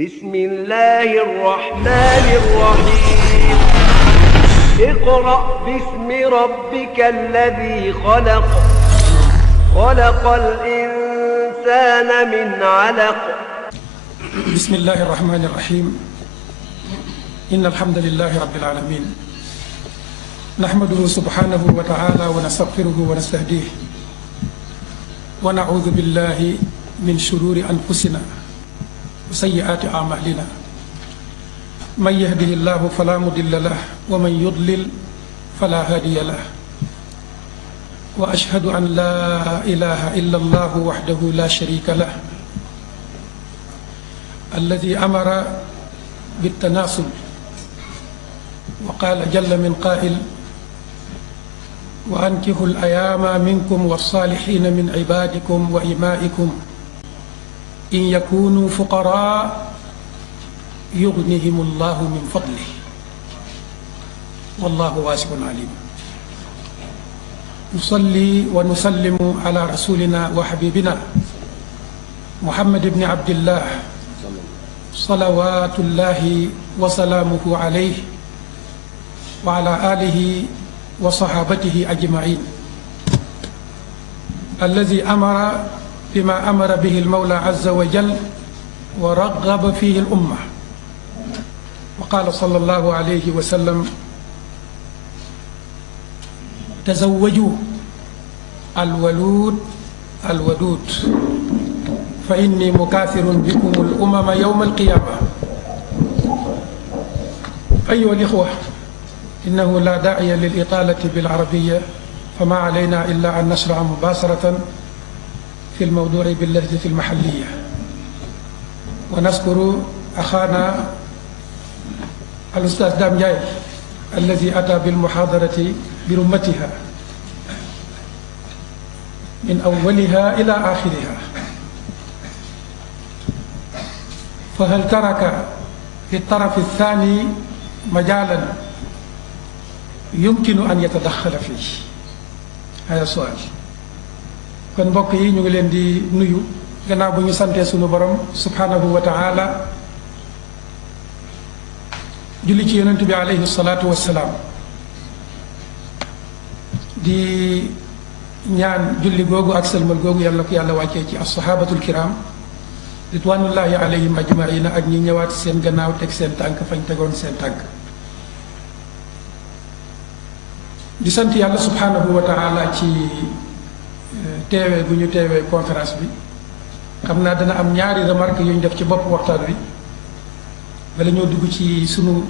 بسم الله الرحمن الرحيم اقرأ باسم ربك الذي خلق خلق الإنسان من علق بسم الله الرحمن الرحيم إن الحمد لله رب العالمين نحمده سبحانه وتعالى ونستغفره ونستهديه ونعوذ بالله من شرور أنفسنا وسيئات أعمالنا من يهده الله فلا مضل له ومن يضلل فلا هادي له وأشهد أن لا إله إلا الله وحده لا شريك له الذي أمر بالتناسل وقال جل من قائل وأنكحوا الأيام منكم والصالحين من عبادكم وإمائكم إن يكونوا فقراء يغنيهم الله من فضله والله واسع عليم نصلي ونسلم على رسولنا وحبيبنا محمد بن عبد الله صلوات الله وسلامه عليه وعلى آله وصحابته أجمعين الذي أمر بما أمر به المولى عز وجل ورغب فيه الأمة وقال صلى الله عليه وسلم تزوجوا الولود الودود فإني مكاثر بكم الأمم يوم القيامة أيها الإخوة إنه لا داعي للإطالة بالعربية فما علينا إلا أن نشرع مباشرة في الموضوع باللهجة المحلية ونذكر أخانا الأستاذ دام جاي الذي أتى بالمحاضرة برمتها من أولها إلى آخرها فهل ترك في الطرف الثاني مجالا يمكن أن يتدخل فيه هذا السؤال kon mbokk yi ñu ngi leen di nuyu gannaaw bu ñu santee sunu borom subhanahu wa taala julli ci yonent bi alayhi salaatu wassalaam di ñaan julli googu ak sëlmal googu yàlla ko yàlla wàccee ci as-sahabatul kiram ridwanullahi alayhim ajmaina ak ñi ñëwaat seen gannaaw teg seen tànk fañ tegoon seen tànk di sant yàlla subhanahu wa taala ci teewee bu ñu teewee conférence bi xam naa dana am ñaari remarque yu ñu def ci bopp waxtaan wi bala ñoo dugg ci sunu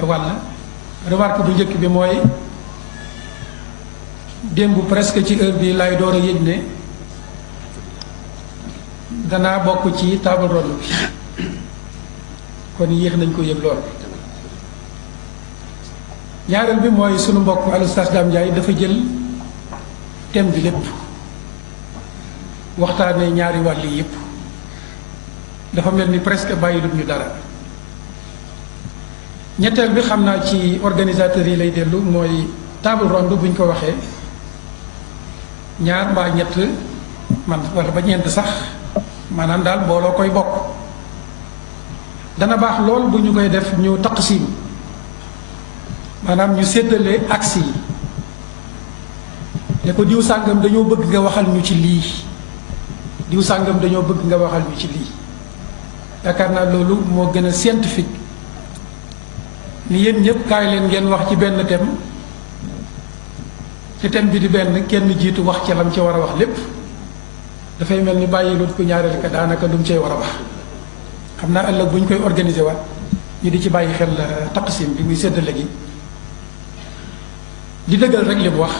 wàll remarque bu njëkk bi mooy démb presque ci heure bi lay door a yëg ne danaa bokk ci table ronde bi kon yéex nañ ko yëg lool ñaareel bi mooy sunu mbokk al Oustaz Dame Ndiaye dafa jël thème bi lépp waxtaanee ñaari wàll yi yépp dafa mel ni presque bàyyi lu ñu dara ñetteel bi xam naa ci organisateurs yi lay dellu mooy table ronde bu ñu ko waxee ñaar mbaa ñett man wala ba ñeent sax maanaam daal mbooloo koy bokk dana baax lool bu ñu koy def ñu taqsim maanaam ñu séddale axe yi ne ko diw sàngam dañoo bëgg nga waxal ñu ci lii diw sàngam dañoo bëgg nga waxal ñu ci lii yaakaar naa loolu moo gën a scientifique ni yéen ñëpp kaay leen ngeen wax ci benn thème te thème bi di benn kenn jiitu wax ca lam ci war a wax lépp dafay mel ni bàyyi lut ko ñaareel ka daanaka lu mu cay war a wax xam naa ëllëg bu ñu koy organiser waat ñu di ci bàyyi xel taqsim bi muy séddale gi di dëggal rek li mu wax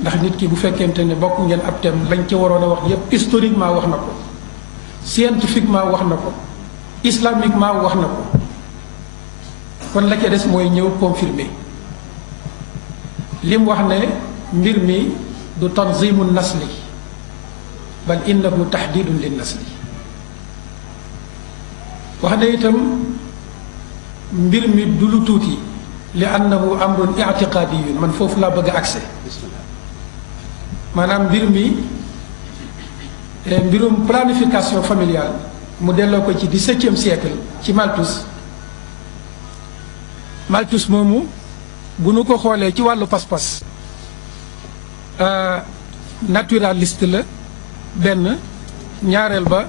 ndax nit ki bu fekkente ne bokk ngeen ab thème lañ ci waroon a wax yépp historiquement wax na ko scientifiquement wax na ko islamiquement wax na ko kon la ca des mooy ñëw confirmer li mu wax ne mbir mi du tanzimu nasli bal innahu tahdidun lin nasli wax ne itam mbir mi du lu tuuti li annahu amrun i'tiqadiyun man foofu laa bëgg a accès maanaam mbir mi mbirum planification familiale mu delloo ko ci 17e siècle ci Malthus. Malthus moomu bu nu ko xoolee ci wàllu pas-pas naturaliste la benn, ñaareel ba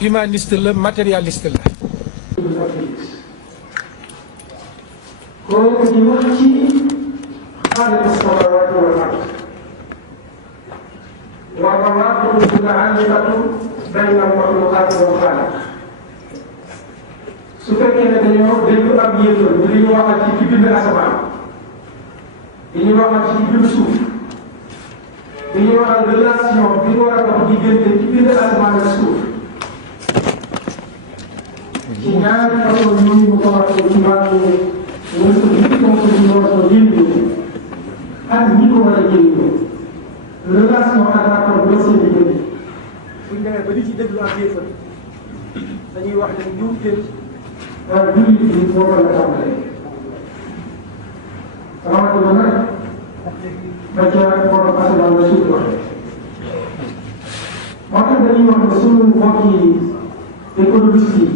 humaniste la, matérialiste la. kooku di wax ci xaaliqu samaawaati wal ard wa mawaaqifu muta'alliqatun bayna al-maxluuqaati wal xaaliq. su fekkee ne dañoo déglu ab yéefar bi li ñu waxal ci ki bind asamaan, li ñu waxal ci ki bind suuf, li ñu waxal relation bi ñu war a dox diggante ki bind asamaan ak suuf. ci ñaari façon yooyu mu ko waxee ci wàllu wërsëg bi ko ñu war a jëriñoo ak ñi ko war a jëriñoo relation ak rapport bi seen diggante. buñ demee ba di ci déglu ak yéefar dañuy wax ne njuumteel jullit bi moo ko la tàmbalee rawatina nag ba ca borom asamaan la suuf waxee. moo tax dañuy wax ne sunu mbokki économiste yi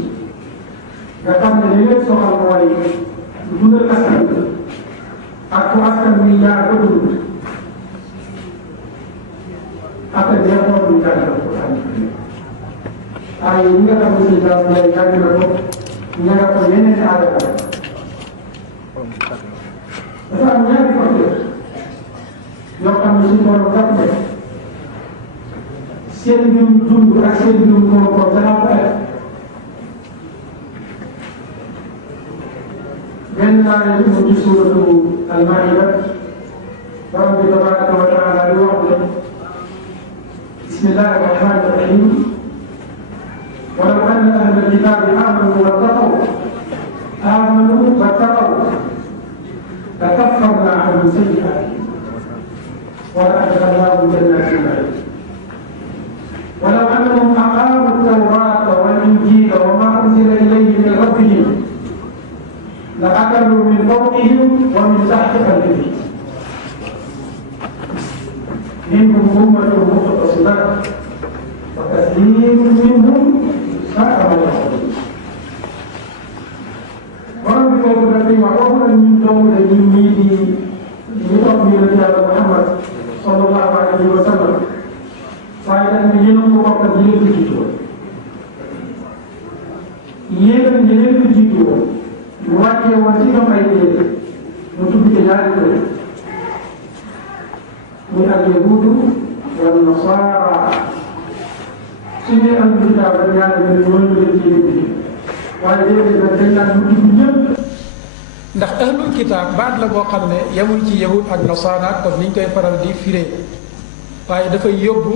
nga xam ne li leen soxal mooy dundal askan bi ak fu askan bi jaar ba dund ak neexoon bi jàng ko ay yi nga xam ne si daal lay jàng na ko ña nga ko yeneen aada dafa am ñaari facteur yoo xam ne suñu borom daf ne seen mbirum dund ak seen mbirum koom-koom dana ko benn naa ne mu ci suuratu al-Maa'ida borom bi tabaaraka wa taala di wax ne bismillahi rahmaani rahiim walaw anna ahla al-kitaabi aamanu wattaqaw lakaffarnaa anhum sayyi'aatihim wa la'adkhalnaahum jannaatin na'iim walaw annahum aqaamuu at-tawraata wal-injiila wa maa unzila ilayhim min rabbihim لأكلوا من فوقهم ومن تحت أرجلهم منهم أمة مقتصدة وكثير منهم ساء ما يعملون. ورب يقول لك وقولا من دون الميدي يطمئن رجال محمد صلى الله عليه وسلم فإذا ينم وقت يلتجئون يلتجئون mu wàccee woon ci ñoom ay téere mu tudd ci ñaari kuréel muy al-yahuudu wal nasaara su ñuy am kitaab ak ñaari kuréel ñooñu ñu leen ciy déglu waaye déedéet nag dañ naan mu tudd ñëpp. ndax ahlul kitaab baat la boo xam ne yemul ci yahud ak nasaara comme niñ koy faral di firee waaye dafay yóbbu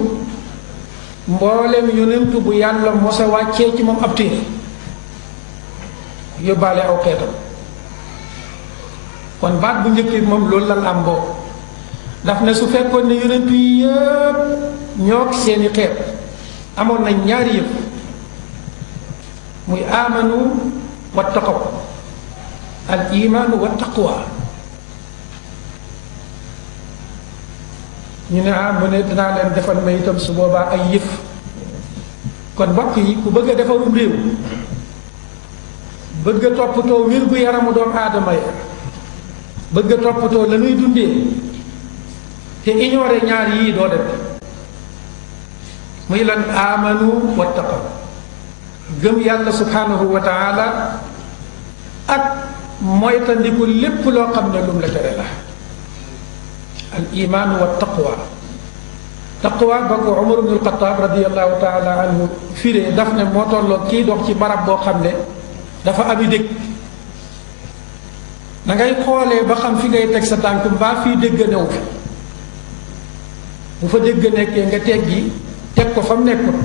mboolem yonentu bu yàlla mos a wàccee ci moom ab téere yóbbaale aw xeetam kon baat bu njëkk bi moom loolu la làmboo daf ne su fekkoon ne yonent yi yëpp ñoo seeni xeet amoon nañ ñaari yëpp muy amanu wa taqaw al imaanu wa taqwa ñu ne mu ne dinaa leen defal ma itam su boobaa ay yëf kon mbokk yi ku bëgg a defarum réew bëgg a toppatoo wér gu yaramu doomu aadama ya bëgg a toppatoo la nuy dundee te ignoré ñaar yii doo def muy lan amanu wattaqaw gëm yàlla subhanahu wa taala ak moytandiku lépp loo xam ne lum la tere la al imaanu wa taqwa taqwa ba ko Umar ibn al-Khattab radiyallahu taala anhu firee daf ne moo tolloo kii dox ci barab boo xam ne dafa ami dégg da ngay xoolee ba xam fi ngay teg sa tànk mbaa fii dégg new fi bu fa dégg nekkee nga teggi teg ko fa mu nekkoon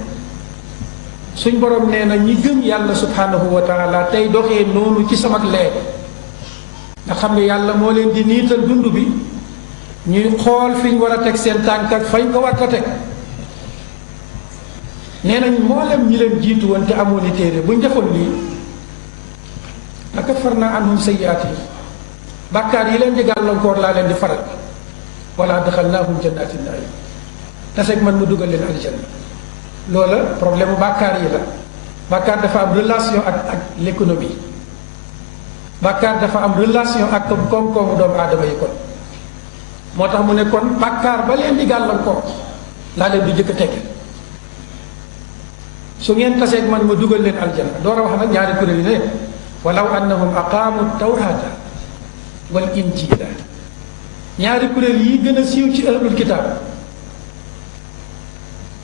suñ borom nee na ñi gëm yàlla subhanahu wa taala tey doxee noonu ci sama leer nga xam ne yàlla moo leen di niital dund bi ñuy xool fi ñu war a teg seen tànk ak fañ ko war a teg nee nañ mboolem ñi leen jiitu woon te amoon i téere buñ defoon lii lakaffarnaa anhum sayyi'aatihim bàkkaar yi leen di gàllankoor laa leen di faral wala adxalnaahum jannaatin na'iim taseeg man mu dugal leen aljanna loola problème bu bàkkaar yi la. bàkkaar dafa am relation ak l'économie. bàkkaar dafa am relation ak koom-koomu doomu aadama yi kon. moo tax mu ne kon bàkkaar ba leen di gàllankoor laa leen di jëkk a tekki su ngeen taseeg man ma dugal leen aljanna door a wax nag ñaari kuréel yi ne walaw annahum aqaamu tawrata wal injila ñaari kuréel yi gën a siiw ci ahlul kitaab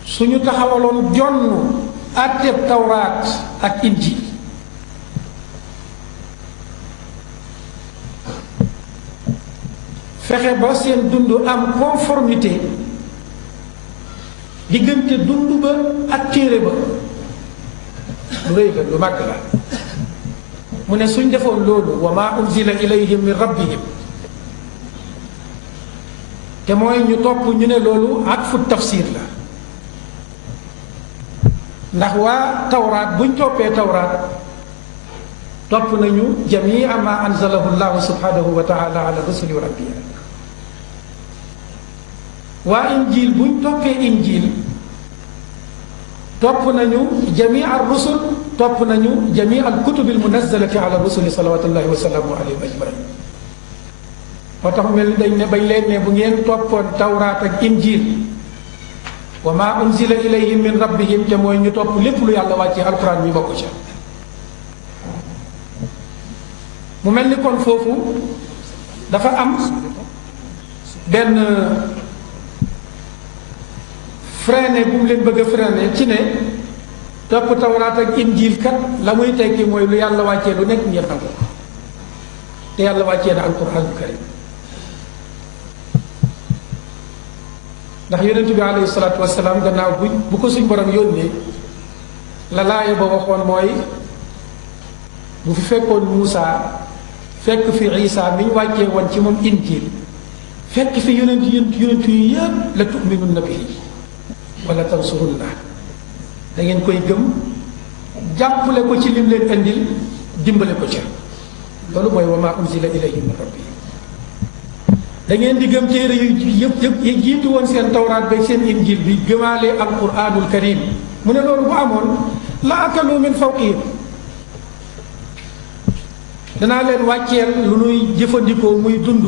suñu taxawaloon jonn àtteeb tawraat ak injil fexe ba seen dund am conformité diggante dund ba ak téere ba lu rëy la lu màgg la mu ne suñ defoon loolu wa ma unzila ilayhim min rabbihim te mooy ñu topp ñu ne loolu atfu tafsir la ndax waa tawraat buñ toppee tawraat topp nañu jamia ma anzalahu llahu subhanahu wa taala ala rusuli wa anbiya waa injil buñ toppee injil topp nañu jamia ar rusul topp nañu jamia al kutubi al munazzalati ala rusuli salawatullahi wa salaamu alayhim ajmain moo tax mel ni dañ ne bañ leen ne bu ngeen toppoon tawraat ak injil wa ma unzila ilayhim min rabbihim te mooy ñu topp lépp lu yàlla wàccee alquran mi bokk ca mu mel ni kon foofu dafa am benn freiné bu mu leen bëgg a freiné ci ne topp tawraat ak injil kat la muy tekki mooy lu yàlla wàccee lu nekk ngeen nangu ko te yàlla wàccee na alquran karim ndax yonent bi alayhi salaatu wasalaam gannaaw bu ko suñ borom yónnee la laaya ba waxoon mooy bu fi fekkoon Muusa fekk fi Isa mi ñu wàccee woon ci moom injil fekk fi yonent yi yëpp la tu'minunna bihi wala tansurunna da ngeen koy gëm jàppale ko ci lim leen indil dimbale ko ca loolu mooy wa maa unzila ilayhim min rabbihim da ngeen di gëm téere yu yëpp yi jiitu woon seen tawraat beeg seen injil bi gëmaale alquranul karim mu ne loolu bu amoon la akalu min fawqihim danaa leen wàcceel lu nuy jëfandikoo muy dund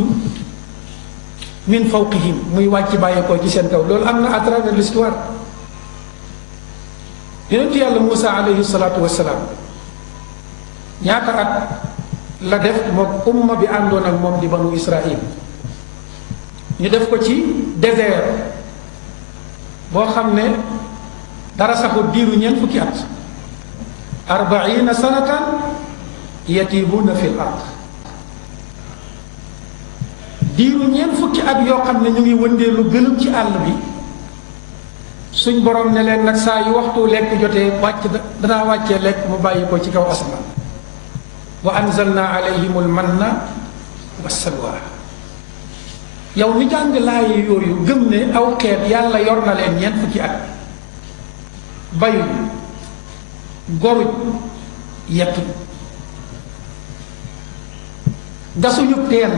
min fawqihim muy wàcc bàyyeekoo ci seen kaw loolu am na à travers l'histoire yonentu yàlla Moussa alayhi salaatu wassalaam ñaata at la def moom umma bi àndoon ak moom di banu Israil ñu def ko ci désert boo xam ne dara saxul diiru ñeent fukki at 40 sanatan yatibuuna fi l ard diiru ñeent fukki at yoo xam ne ñu ngi wëndeelu gëlëm ci àll bi suñ borom ne leen nag saa yu waxtu lekk jotee danaa wàccee lekk mu bàyyi ko ci kaw asamaan wa anzalna alayhim almanna wassalwa yow mi jàng laaye yooyu gëm ne aw xeet yàlla yor na leen ñeent fukki at bayuñ goruñ yettuñ gasuñu teen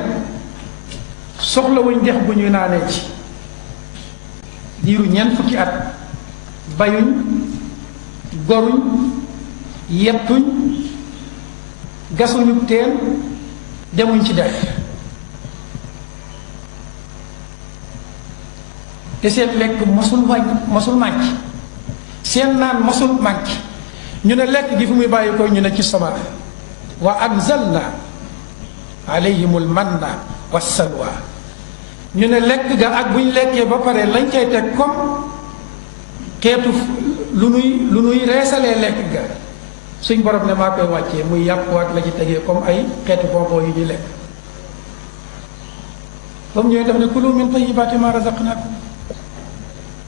soxlawuñ dex bu ñuy naanee ci diiru ñeent fukki at bayuñ goruñ yettuñ gasuñu teen demuñ ci dex te seen lekk mosul mànk seen naan mosul mànk ñu ne lekk gi fi muy bàyyi ko ñu ne ci sama wa anzalna alayhimul manna wassalwa ñu ne lekk ga ak buñ lekkee ba pare lañ cay teg comme xeetu lu nuy reesalee lekk ga suñ borom ne maa koy wàccee muy yàpp ak la ci tegee comme ay xeetu bonbon yu ñuy lekk ba mu ñëwee def ne kulu min tayyibati ma razaqnakum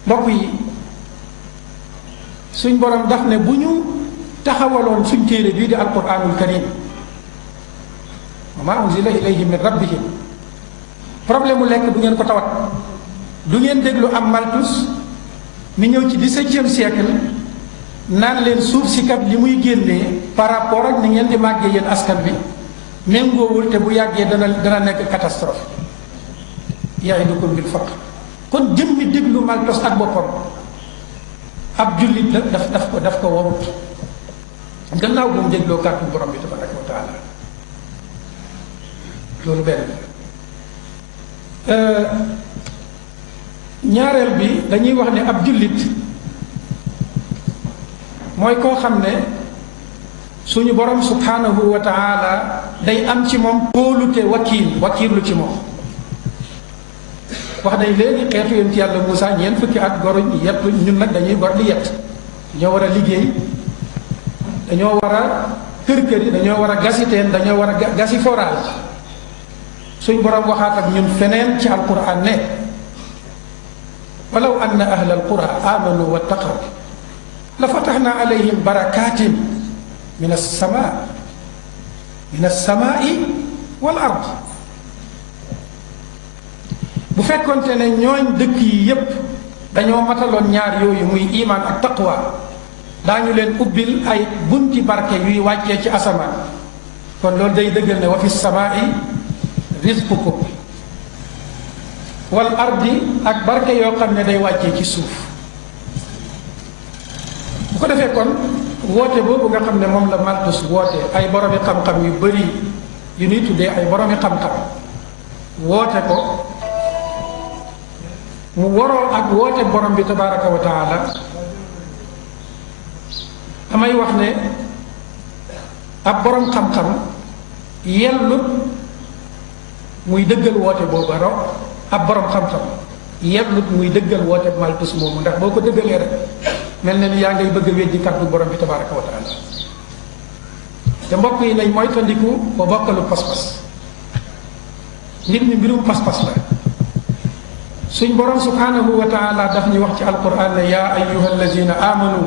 mbokk yi suñ borom daf ne bu ñu taxawaloon suñ téere bii di alquranul karim wa ma unzila ilayhim min rabbihim problème mu lekk du ngeen ko tawat du ngeen déglu am Malthus mi ñëw ci 17e siècle naan leen suuf si kat li muy génnee par rapport ak ni ngeen di màggee yéen askan bi méngoowul te bu yàggee dana nekk catastrophe ya'idukum bil faqr kon jëmmi déglu Malthus ak boppam ab jullit la daf ko warut gannaaw bu mu dégloo kàddu borom bi tabaraka wa taala loolu benn ñaareel bi dañuy wax ne ab jullit mooy koo xam ne suñu borom subhanahu wa taala day am ci moom kóolute wakiilu ci moom wax nañ léegi xeetu yonent yàlla Moussa ñeent fukki at goruñ yett ñun nag dañuy gor di yett dañoo war a liggéey dañoo war a kër yi dañoo war a gasi teen dañoo war a gasi forage suñ borom waxaat ak ñun feneen ci alquran ne walaw anna ahla alqura amanu wattaqaw la fataxna alayhim barakatin min alsamai wal ard bu fekkonte ne ñooñ dëkk yi yépp dañoo mataloon ñaar yooyu muy iman ak taqwa daañu leen ubbil ay bunti barke yuy wàccee ci asamaan kon loolu day dëggal ne wa fi samai rizqukum wal ardi ak barke yoo xam ne day wàccee ci suuf bu ko defee kon woote boobu nga xam ne moom la Malthus woote ay boromi xam-xam yu bari yu ñuy tuddee ay boromi xam-xam woote ko mu waroo ak woote borom bi tabaraka wa taala damay wax ne ab borom xam-xam yellut muy dëggal woote boobu ab borom xam-xam yellut muy dëggal woote Malthus moomu ndax boo ko dëggalee rek mel na ni yaa ngay bëgg a weddi kàddu borom bi tabaraka wa taala te mbokk yi nañ mooy tandiku ba bokkalu pas-pas nit ñi mbirum pas-pas la suñ borom subhanahu wa taala daf ñu wax ci alquran ne yaa ayuha alladina amanu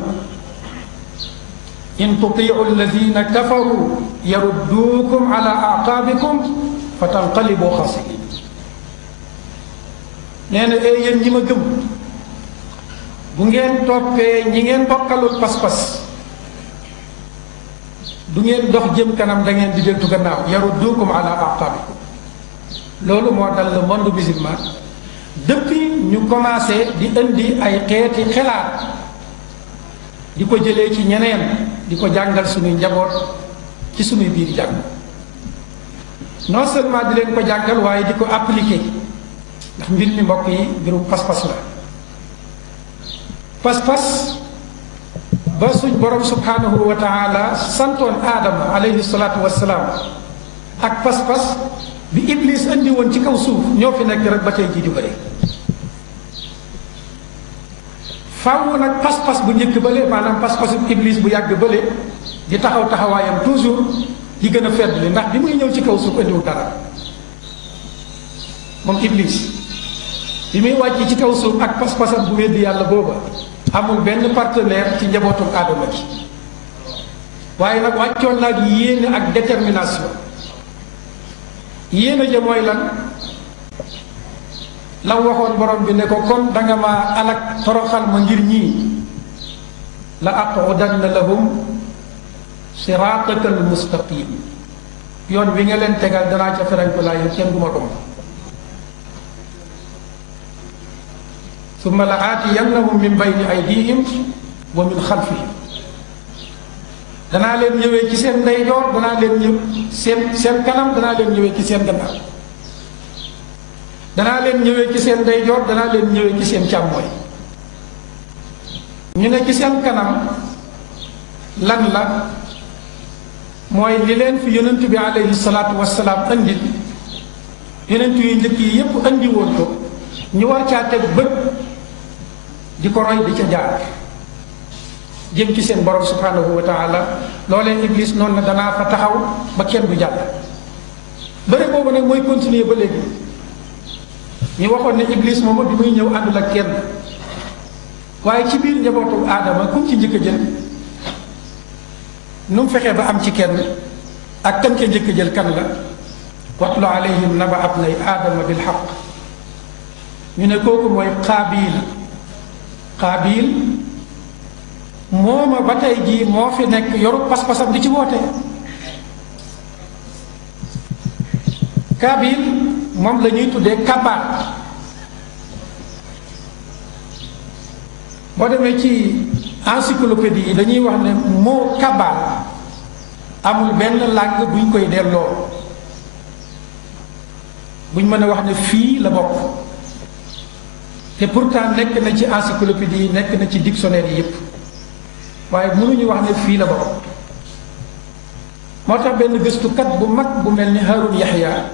in tutiu alladina kafaru yarudduukum ala aqaabikum fa tanqalibu xaasirin nee na yéen ñi ma gëm bu ngeen toppee ñi ngeen bokkalul pas-pas du ngeen dox jëm kanam da ngeen di deltu gannaaw yarudduukum ala aqaabikum loolu moo dal le monde musulman depuis ñu commencé di indi ay xeeti xelaat di ko jëlee ci ñeneen di ko jàngal suñuy njaboot ci suñuy biir jàng non seulement di leen ko jàngal waaye di ko appliquer ndax mbir mi mbokk yi mbirum pas-pas la pas-pas ba suñ borom subhanahu wa taala santoon aadama alayhi salaatu wassalaam ak pas-pas bi iblis andi woon ci kaw suuf ñoo fi nekk rek ba tey jii di bëri faaw nag pas-pas bu njëkk bële maanaam pas-pasu iblis bu yàgg bële di taxaw taxawaayam toujours di gën a feddli ndax bi muy ñëw ci kaw suuf andiwul dara moom iblis bi muy wàcc ci kaw suuf ak pas-pasam bu weddi yàlla booba amul benn partenaire ci njabootum aadama gi waaye nag wàccoon naa ak yéene ak détermination yéene ja mooy lan la waxoon borom bi ne ko comme danga ma alak toroxal ma ngir ñii la aqudanna lahum siraataka almustaqim yoon wi nga leen tegal danaa ca feranku laa yow kenn du ma dom summa la aatiyannahum min bayni aydihim wa min xalfihim danaa leen ñëwee ci seen ndeyjoor danaa leen ñëw seen kanam danaa leen ñëwee ci seen gannaaw danaa leen ñëwee ci seen ndeyjoor danaa leen ñëwee ci seen càmmooy ñu ne ci seen kanam lan la mooy li leen fi yonent bi alayhi salaatu wassalaam andil yonent yu njëkk yi yépp andi woon ko ñu war caa teg bët di ko roy di ca jaar jëm ci seen borom subhanahu wa taala loolee iblis noonu na danaa fa taxaw ba kenn du jàll bëri boobu nag mooy continuer ba léegi ñu waxoon ne iblis moom bi muy ñëw àndul ak kenn waaye ci biir njabootu aadama kum ci njëkk a jël nu mu fexee ba am ci kenn ak kan ca njëkk a jël kan la watlu alayhim naba abnay aadama bil xaq ñu ne kooku mooy qaabil mooma ba tey jii moo fi nekk yoru pas-pasam di ci woote qaabil moom la ñuy tuddee kabaat boo demee ci encyclopédie yi dañuy wax ne moo kabbal amul benn langue buñ koy delloo buñ mën a wax ne fii la bokk te pourtant nekk na ci encyclopédie yi nekk na ci dictionnaire yi yépp waaye mënuñu wax ne fii la bokk. moo tax benn gëstukat bu mag bu mel ni Haroun Yahya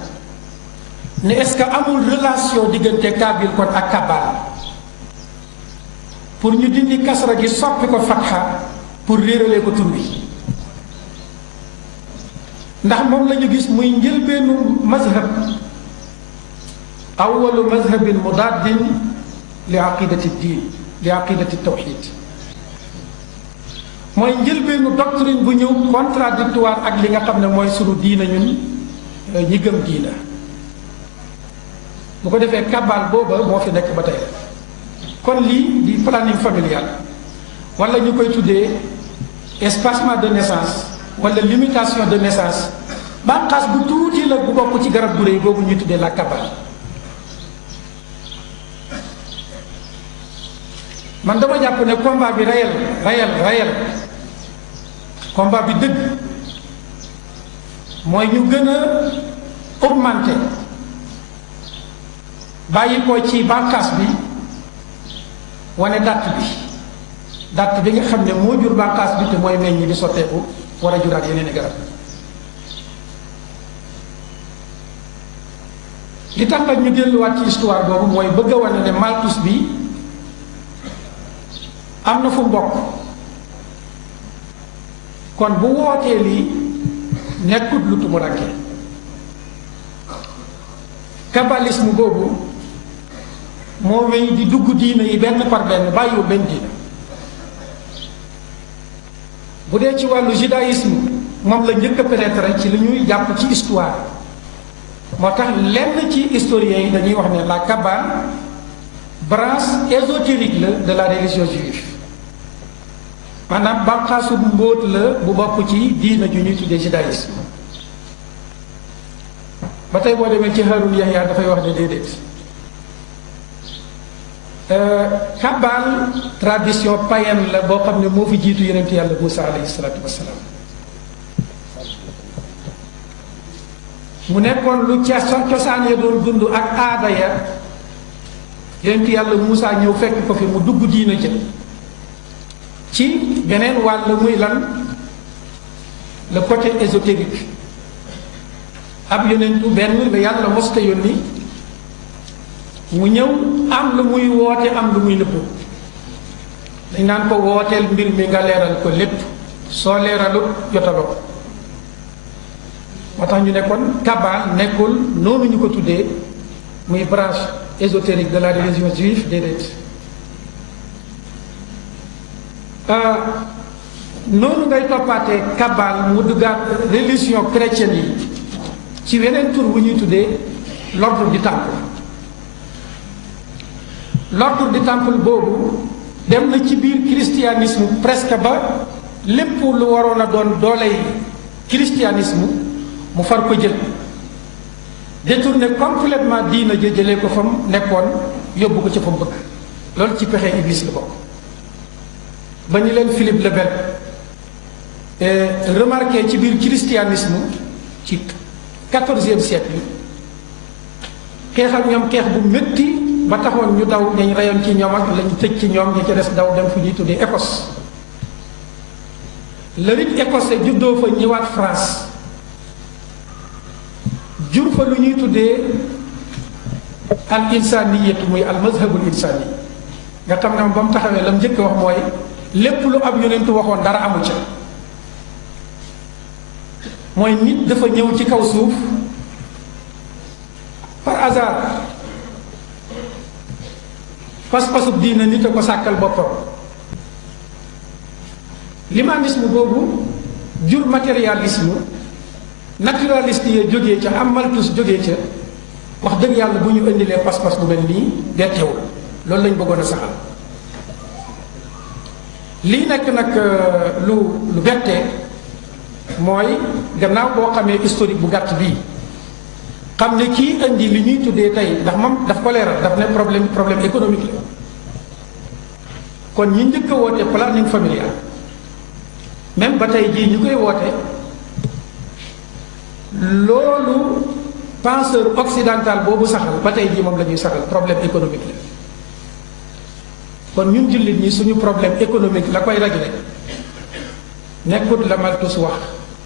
ne est-ce que amul relation diggante Kabil kon ak Kabbal pour ñu dindi kasra gi soppi ko fatxa pour réeralee ko tur wi ndax moom la ñu gis muy njëlbeenu mazhab awalu mazhabin mudaddin li aqidati diin li aqidati tawxid mooy njëlbeenu doctrine bu ñëw contradictoire ak li nga xam ne mooy sunu diina ñun ñi gëm diina bu ko defee Kabbal booba moo fi nekk ba tey kon lii di planning familial wala ñu koy tuddee espacement de naissance wala limitation de naissance bànqaas bu tuuti la bu bokk ci garab gu réy boobu ñuy tuddee la Kabbal. man dama jàpp ne combat bi réel combat bi dëgg mooy ñu gën a augmenter bàyyi ko ci bànqaas bi wane dàtt bi nga xam ne moo jur bànqaas bi te mooy meññ di sotteeku war a juraat yeneen i garab li tax nag ñu delluwaat ci histoire boobu mooy bëgg a wane ne Malthus bi am na fu mbokk kon bu wootee lii nekkut lu tumuranke kabbalisme boobu moo wéy di dugg diina yi benn par benn bàyyiwu benn diina bu dee ci wàllu judaïsme moom la njëkk a pénétrer ci li ñuy jàpp ci histoire moo tax lenn ci historiens yi dañuy wax ne la Kabbale branche ésotérique la de la religion juive maanaam banqaasu mbóot la bu bokk ci diina ju ñuy tuddee judaïsme ba tey boo demee ci Haroun Yahya dafay wax ne déedéet Kabbale tradition païenne la boo xam ne moo fi jiitu yonent yàlla Muusaa alayhi salaatu wassalaam mu nekkoon lu ca cosaan ya doon dund ak aada ya yonent yàlla Muusaa ñëw fekk ko fi mu dugg diina jëm ci beneen wàll muy lan le côté ésotérique ab yonentu benn la yàlla mosta yónni mu ñëw am lu muy woote am lu muy nëbbu dañ naan ko wooteel mbir mi nga leeral ko lépp soo leeralut jotaloo ko moo tax ñu nekkoon Kabbale nekkul noonu ñu ko tuddee muy branche ésotérique de la religion juive déedéet noonu ngay toppaatee Kabbale mu duggaat religion chrétienne yi ci weneen tur bu ñuy tuddee l'ordre du temple l'ordre du temple boobu dem na ci biir christianisme presque ba lépp lu waroon a doon dooley christianisme mu far ko jël détourné complètement diina ja jëlee ko fa mu nekkoon yóbbu ko ca fa mu bëgg loolu ci pexe Iblis la bokk ba ñu leen Philippe le Bel remarqué ci biir christianisme ci 14e siècle xeex ak ñoom xeex bu métti ba taxoon ñu daw dañ reyoon ci ñoom ak lañu tëj ci ñoom ñi ca des daw dem fu ñuy tuddee Écosse le rite écossais juddoo fa ñëwaat France jur fa lu ñuy tuddee al insaniyatu muy al mazhabul insani nga xam ne ba mu taxawee la mu njëkk wax mooy lépp lu ab yonentu waxoon dara amu ca mooy nit dafa ñëw ci kaw suuf par hasard pas-pasub diina nit a ko sàkkal boppam l'humanisme boobu jur matérialisme naturaliste ya jógee ca am Malthus jógee ca wax dëgg yàlla bu ñu indilee pas-pas bu mel nii dettewul loolu lañ bëggoon a saxal lii nekk nag lu bettee mooy gannaaw boo xamee historique bu gàtt bii xam ne kii indi li ñuy tuddee tey ndax moom daf ko leeral daf ne problème économique la kon ñi njëkk a woote planning familial même ba tey jii ñu koy woote loolu penseur occidental boobu saxal ba tey jii moom la ñuy saxal problème économique la kon ñun jullit ñi suñu problème économique la koy régler nekkul la Malthus wax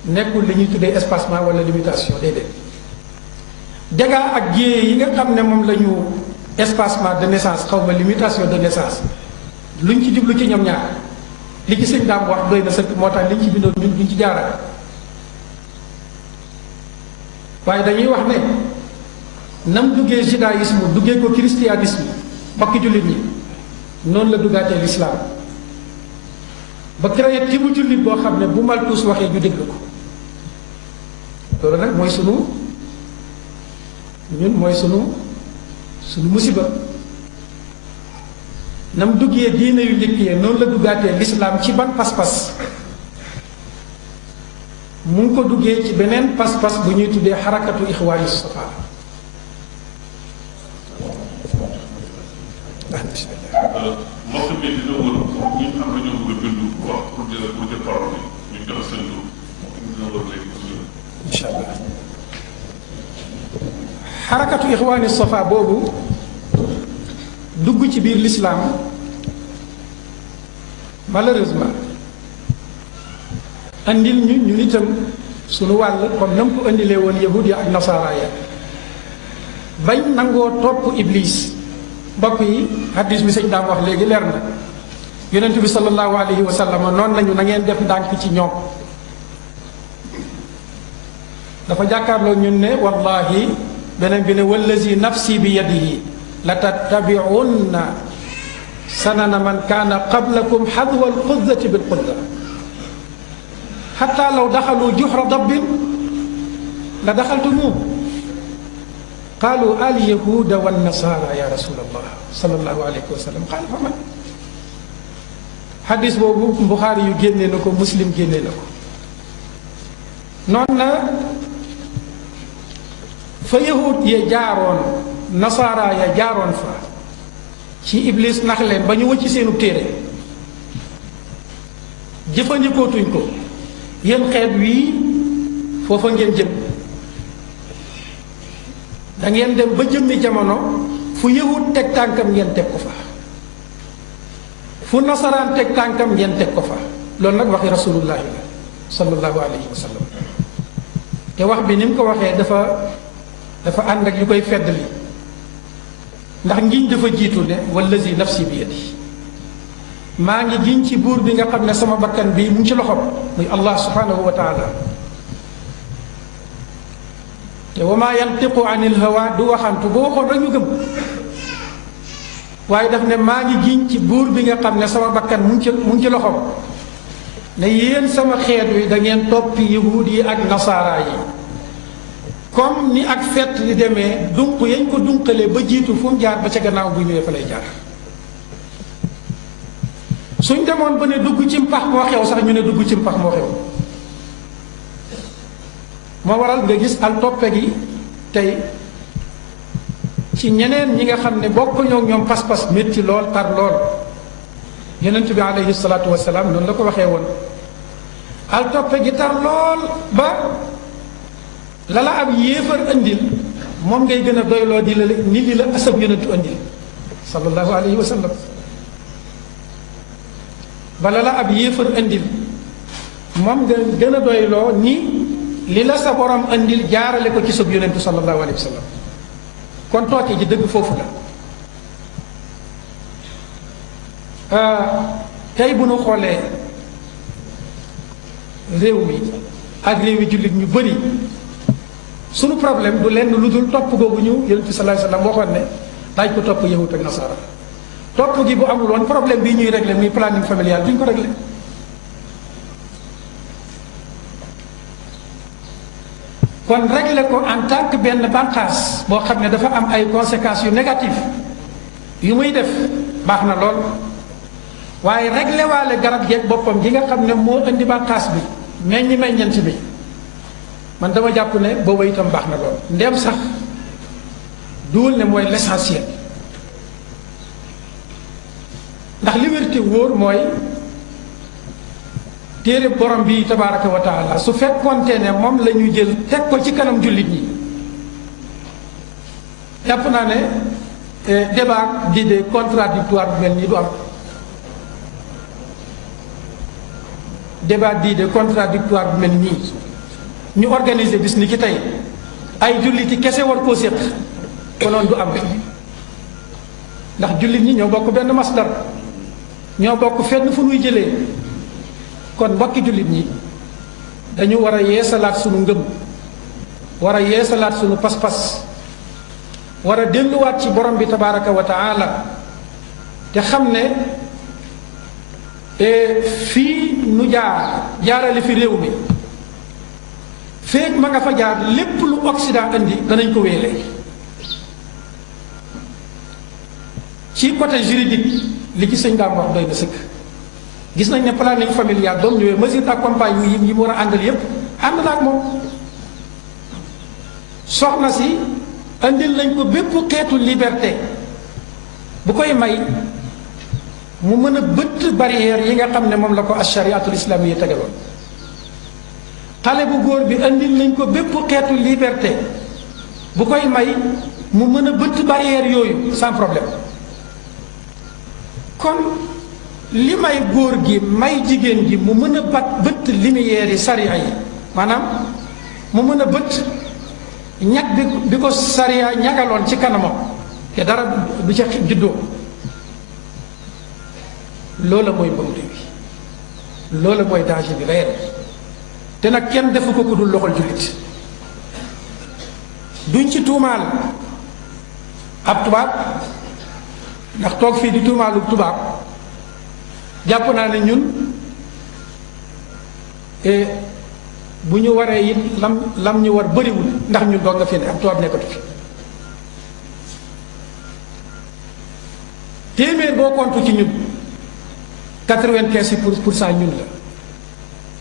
nekkul li ñuy tuddee espacement wala limitation déedéet dégâts ak jéye yi nga xam ne moom la ñu espacement de naissance xaw ma limitation de naissance luñ ci jublu ci ñoom ñaar li ci sëñ daam wax doy na sëkk moo tax liñ ci bindoon ñun duñ ci jaaraat waaye dañuy wax ne nam duggee judaïsme duggee ko christianisme mbokki jullit ñi noonu la duggaatee l'islam ba créé ci bu jullit boo xam ne bu Malthus waxee ñu déglu ko loolu nag mooy sunu musiba nam duggee diine yu njëkk yi noonu la duggaatee l'islam ci ban pas-pas mu ngi ko duggee ci beneen pas-pas bu ñuy tuddee xarakatu ixwaani safa mbokk mi dina wër ñi xam ne ñoo bëgg a bindu wax pour jël parole bi ñu jox seen tur dina wër léegi incha allah xarakatu ixwaani safa boobu dugg ci biir l'islam malheureusement andil ñu itam suñu wàll comme nam ko andilee woon yahudi ak nasaara ya bañ nangoo topp iblis mbokk yi hadis bi sëñ daam wax léegi leer na yonent bi sallallahu alayhi wa sallam noonu nañu na ngeen def ndànk ci ñoom dafa jàkkaarloo ñun ne wallahi beneen bi ne wallazi nafsi bi yadihi la tattabi'unna sanana man kaana qablakum xadwa alqudzati bilqudda xatta law daxalu juxra dabbin la daxaltumuuh qaalu al yahuda wa nasara ya rasulallah sallallahu alayhi wa sallam qaala fa man xadis boobu Buxaari yu génnee na ko Muslim génnee na ko noonu na fa yahud ya jaaroon nasaara ya jaaroon fa ci iblis nax leen ba ñu wëcc seenu téere jëfandikootuñ ko yéen xeet wii foofa ngeen jëm da ngeen dem ba jëmmi jamono fu yahud teg tànkam ngeen teg ko fa fu nasaraan teg tànkam ngeen teg ko fa loolu nag waxi rasulullahi la sallallahu alayhi wa sallam te wax bi ni mu ko waxee dafa ànd ak yu koy feddali ndax ngiñ dafa jiitu ne wallazi nafsi bi yadi maa ngi giñ ci buur bi nga xam ne sama bakkan bi mu ngi ci loxom muy allah subhanahu wa taala te wa maa yantiqu anil hawa du waxantu boo waxoon rek ñu gëm waaye daf ne maa ngi giñ ci buur bi nga xam ne sama bakkan mu ngi ci loxom ne yéen sama xeet wi da ngeen toppi yahuud yi ak nasaara yi comme ni ak fett li demee dunq yañ ko dunqalee ba jiitu fu mu jaar ba ca gannaaw bu ñëwee fa lay jaar suñ demoon ba ne dugg ci mpax moo xew sax ñu ne dugg ci mpax moo xew moo waral nga gis al toppe gi tey ci ñeneen ñi nga xam ne bokkuñoo ak ñoom pas-pas métti lool tar lool yonent bi alayhi salaatu wasalaam noonu la ko waxee woon al toppe gi tar lool ba lala ab yéefar andil moom ngay gën a doyloo di la ni li la asab yonentu andil sallallahu alayhi wa sallam ba lala ab yéefar andil moom nga gën a doyloo ni li la sa borom andil jaarale ko ci sab yonentu sallallahu alayhi wa sallam kon tooke ji dëgg foofu la tey bu nu xoolee réew mi ak réew yi jullit ñu bëri sunu problème du lenn lu dul topp googu ñu yonent bi sallallahu alayhi wasallam waxoon ne daaj ko topp yahut ak nasara topp gi bu amul woon problème bii ñuy réglé muy planning familial duñ ko réglé kon réglé ko en tant que benn bànqaas boo xam ne dafa am ay conséquences yu négatives yu muy def baax na lool waaye réglé waale garab geeg boppam gi nga xam ne moo indi bànqaas bi meññant bi man dama jàpp ne booba itam baax na lool ndem sax duwul ne mooy l'essentiel ndax li wér te wóor mooy téere borom bi tabaraka wa taala su fekkoonte ne moom la ñu jël teg ko ci kanam jullit ñi jàpp naa ne débat d'idées contradictoire bu mel nii du am. débat d'idées contradictoire bu mel nii ñu organiser bis ni ki tey ay julliti kese war koo séq konoon du am ndax jullit ñi ñoo bokk benn masdar ñoo bokk fenn fu nuy jëlee kon mbokki jullit ñi dañu war a yeesalaat sunu ngëm war a yeesalaat sunu pas-pas war a delluwaat ci borom bi tabaraka wa taala te xam ne fii nu jaarale fi réew mi feeg ma nga fa jaar lépp lu Occident indi danañ ko wéele ci côté juridique li ci sëñ daam wax doy na sëkk gis nañ ne planning familial ba mu ñëwee mesure d'accompagnement yi mu war a àndal yépp ànd na ak moom soxna si andil nañ ko bépp xeetu liberté bu koy may mu mën a bëtt barrière yi nga xam ne moom la ko ashariatul islamiyya tegaloon xale bu góor bi andil nañ ko bépp xeetu liberté bu koy may mu mën a bëtt barrière yooyu sans problème kon li may góor gi may jigéen gi mu mën a bëtt lumière yi sariya yi maanaam mu mën a bëtt ñag bi ko sariya ñagaloon ci kanamam te dara du ca juddoo loola mooy mbëmte bi loola mooy danger bi réel te nag kenn defu ko ku dul loxol jullit duñ ci tuumaal ab tubaab ndax toog fii di tuumaalu tubaab jàpp naa ne ñun bu ñu waree it lam ñu war bëriwul ndax ñun doog nga fi ne ab tubaab nekkatu fi téeméer boo kontu ci ñun 95% ñun la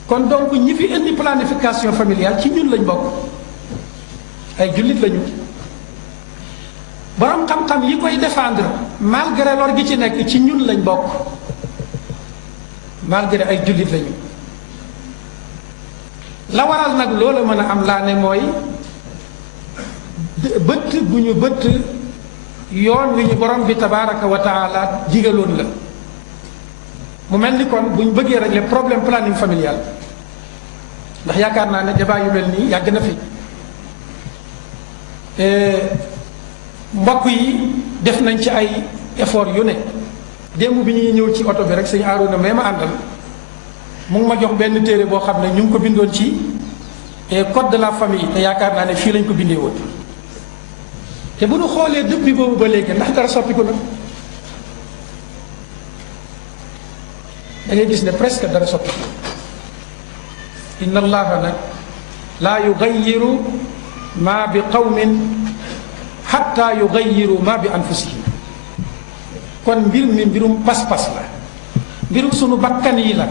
kon donc ñi fi indi planification familiale ci ñun lañ bokk ay jullit lañu borom xam-xam yi koy défendre malgré lor gi ci nekk ci ñun lañ bokk malgré ay jullit lañu la waral nag loola mën a am laa ne mooy bëtt bu ñu bëtt yoon wi ñu borom bi tabaraka wa taala digaloon la mu mel ni kon bu ñu bëggee régler problème planning familial ndax yaakaar naa ne débat yu mel nii yàgg na fi mbokk yi def nañ ci ay effort yu ne démb bi ñuy ñëw ci oto bi rek sëñ Arouna mais ma àndal mu ngi ma jox benn téere boo xam ne ñu ngi ko bindoon ci code de la famille te yaakaar naa ne fii lañ ko bindee woon te bu ñu xoolee depuis boobu ba léegi ndax dara soppi ko nag da ngay gis ne presque dara soppi ko inna allaha nag laa yugayiru ma bi qawmin xatta yugayiru ma bi anfusihim kon mbir mi mbirum pas-pas la mbirum sunu bakkan yi la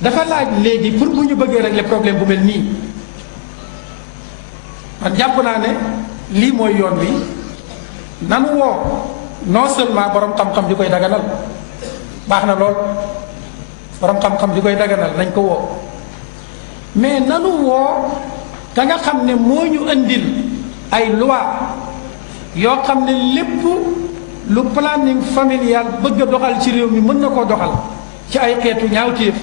dafa laaj léegi pour bu ñu bëggee régler problème bu mel nii man jàpp naa ne lii mooy yoon wi nanu woo non seulement borom xam-xam di koy daganal baax na lool borom xam-xam di koy daganal nañ ko woo mais nanu woo ka nga xam ne moo ñu andil ay loi yoo xam ne lépp lu planning familial bëgg a doxal ci réew mi mën na koo doxal ci ay xeetu ñaawteef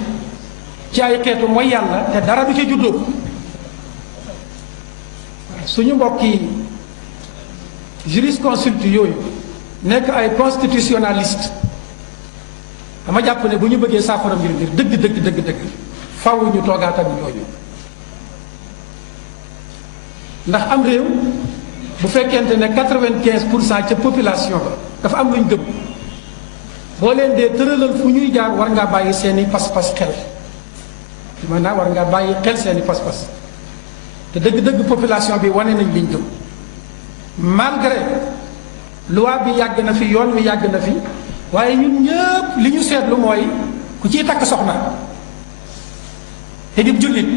ci ay xeetu mooy yàlla te dara du ca juddoo suñu mbokki jurisconsulte yooyu nekk ay constitutionnaliste dama jàpp ne bu ñu bëggee saafara mbir dëgg faw ñu toogaat ak ñooñu ndax am réew bu fekkente ne 95% ca population ba dafa am luñ gëm boo leen dee tëralal fu ñuy jaar war ngaa bàyyi seeni pas-pas xel maanaam war ngaa bàyyi xel seeni pas-pas te dëgg-dëgg population bi wane nañ liñ gëm malgré loi bi yàgg na fi yoon wi yàgg na fi waaye ñun ñëpp li ñu seetlu mooy ku ciy takk soxna te di jullit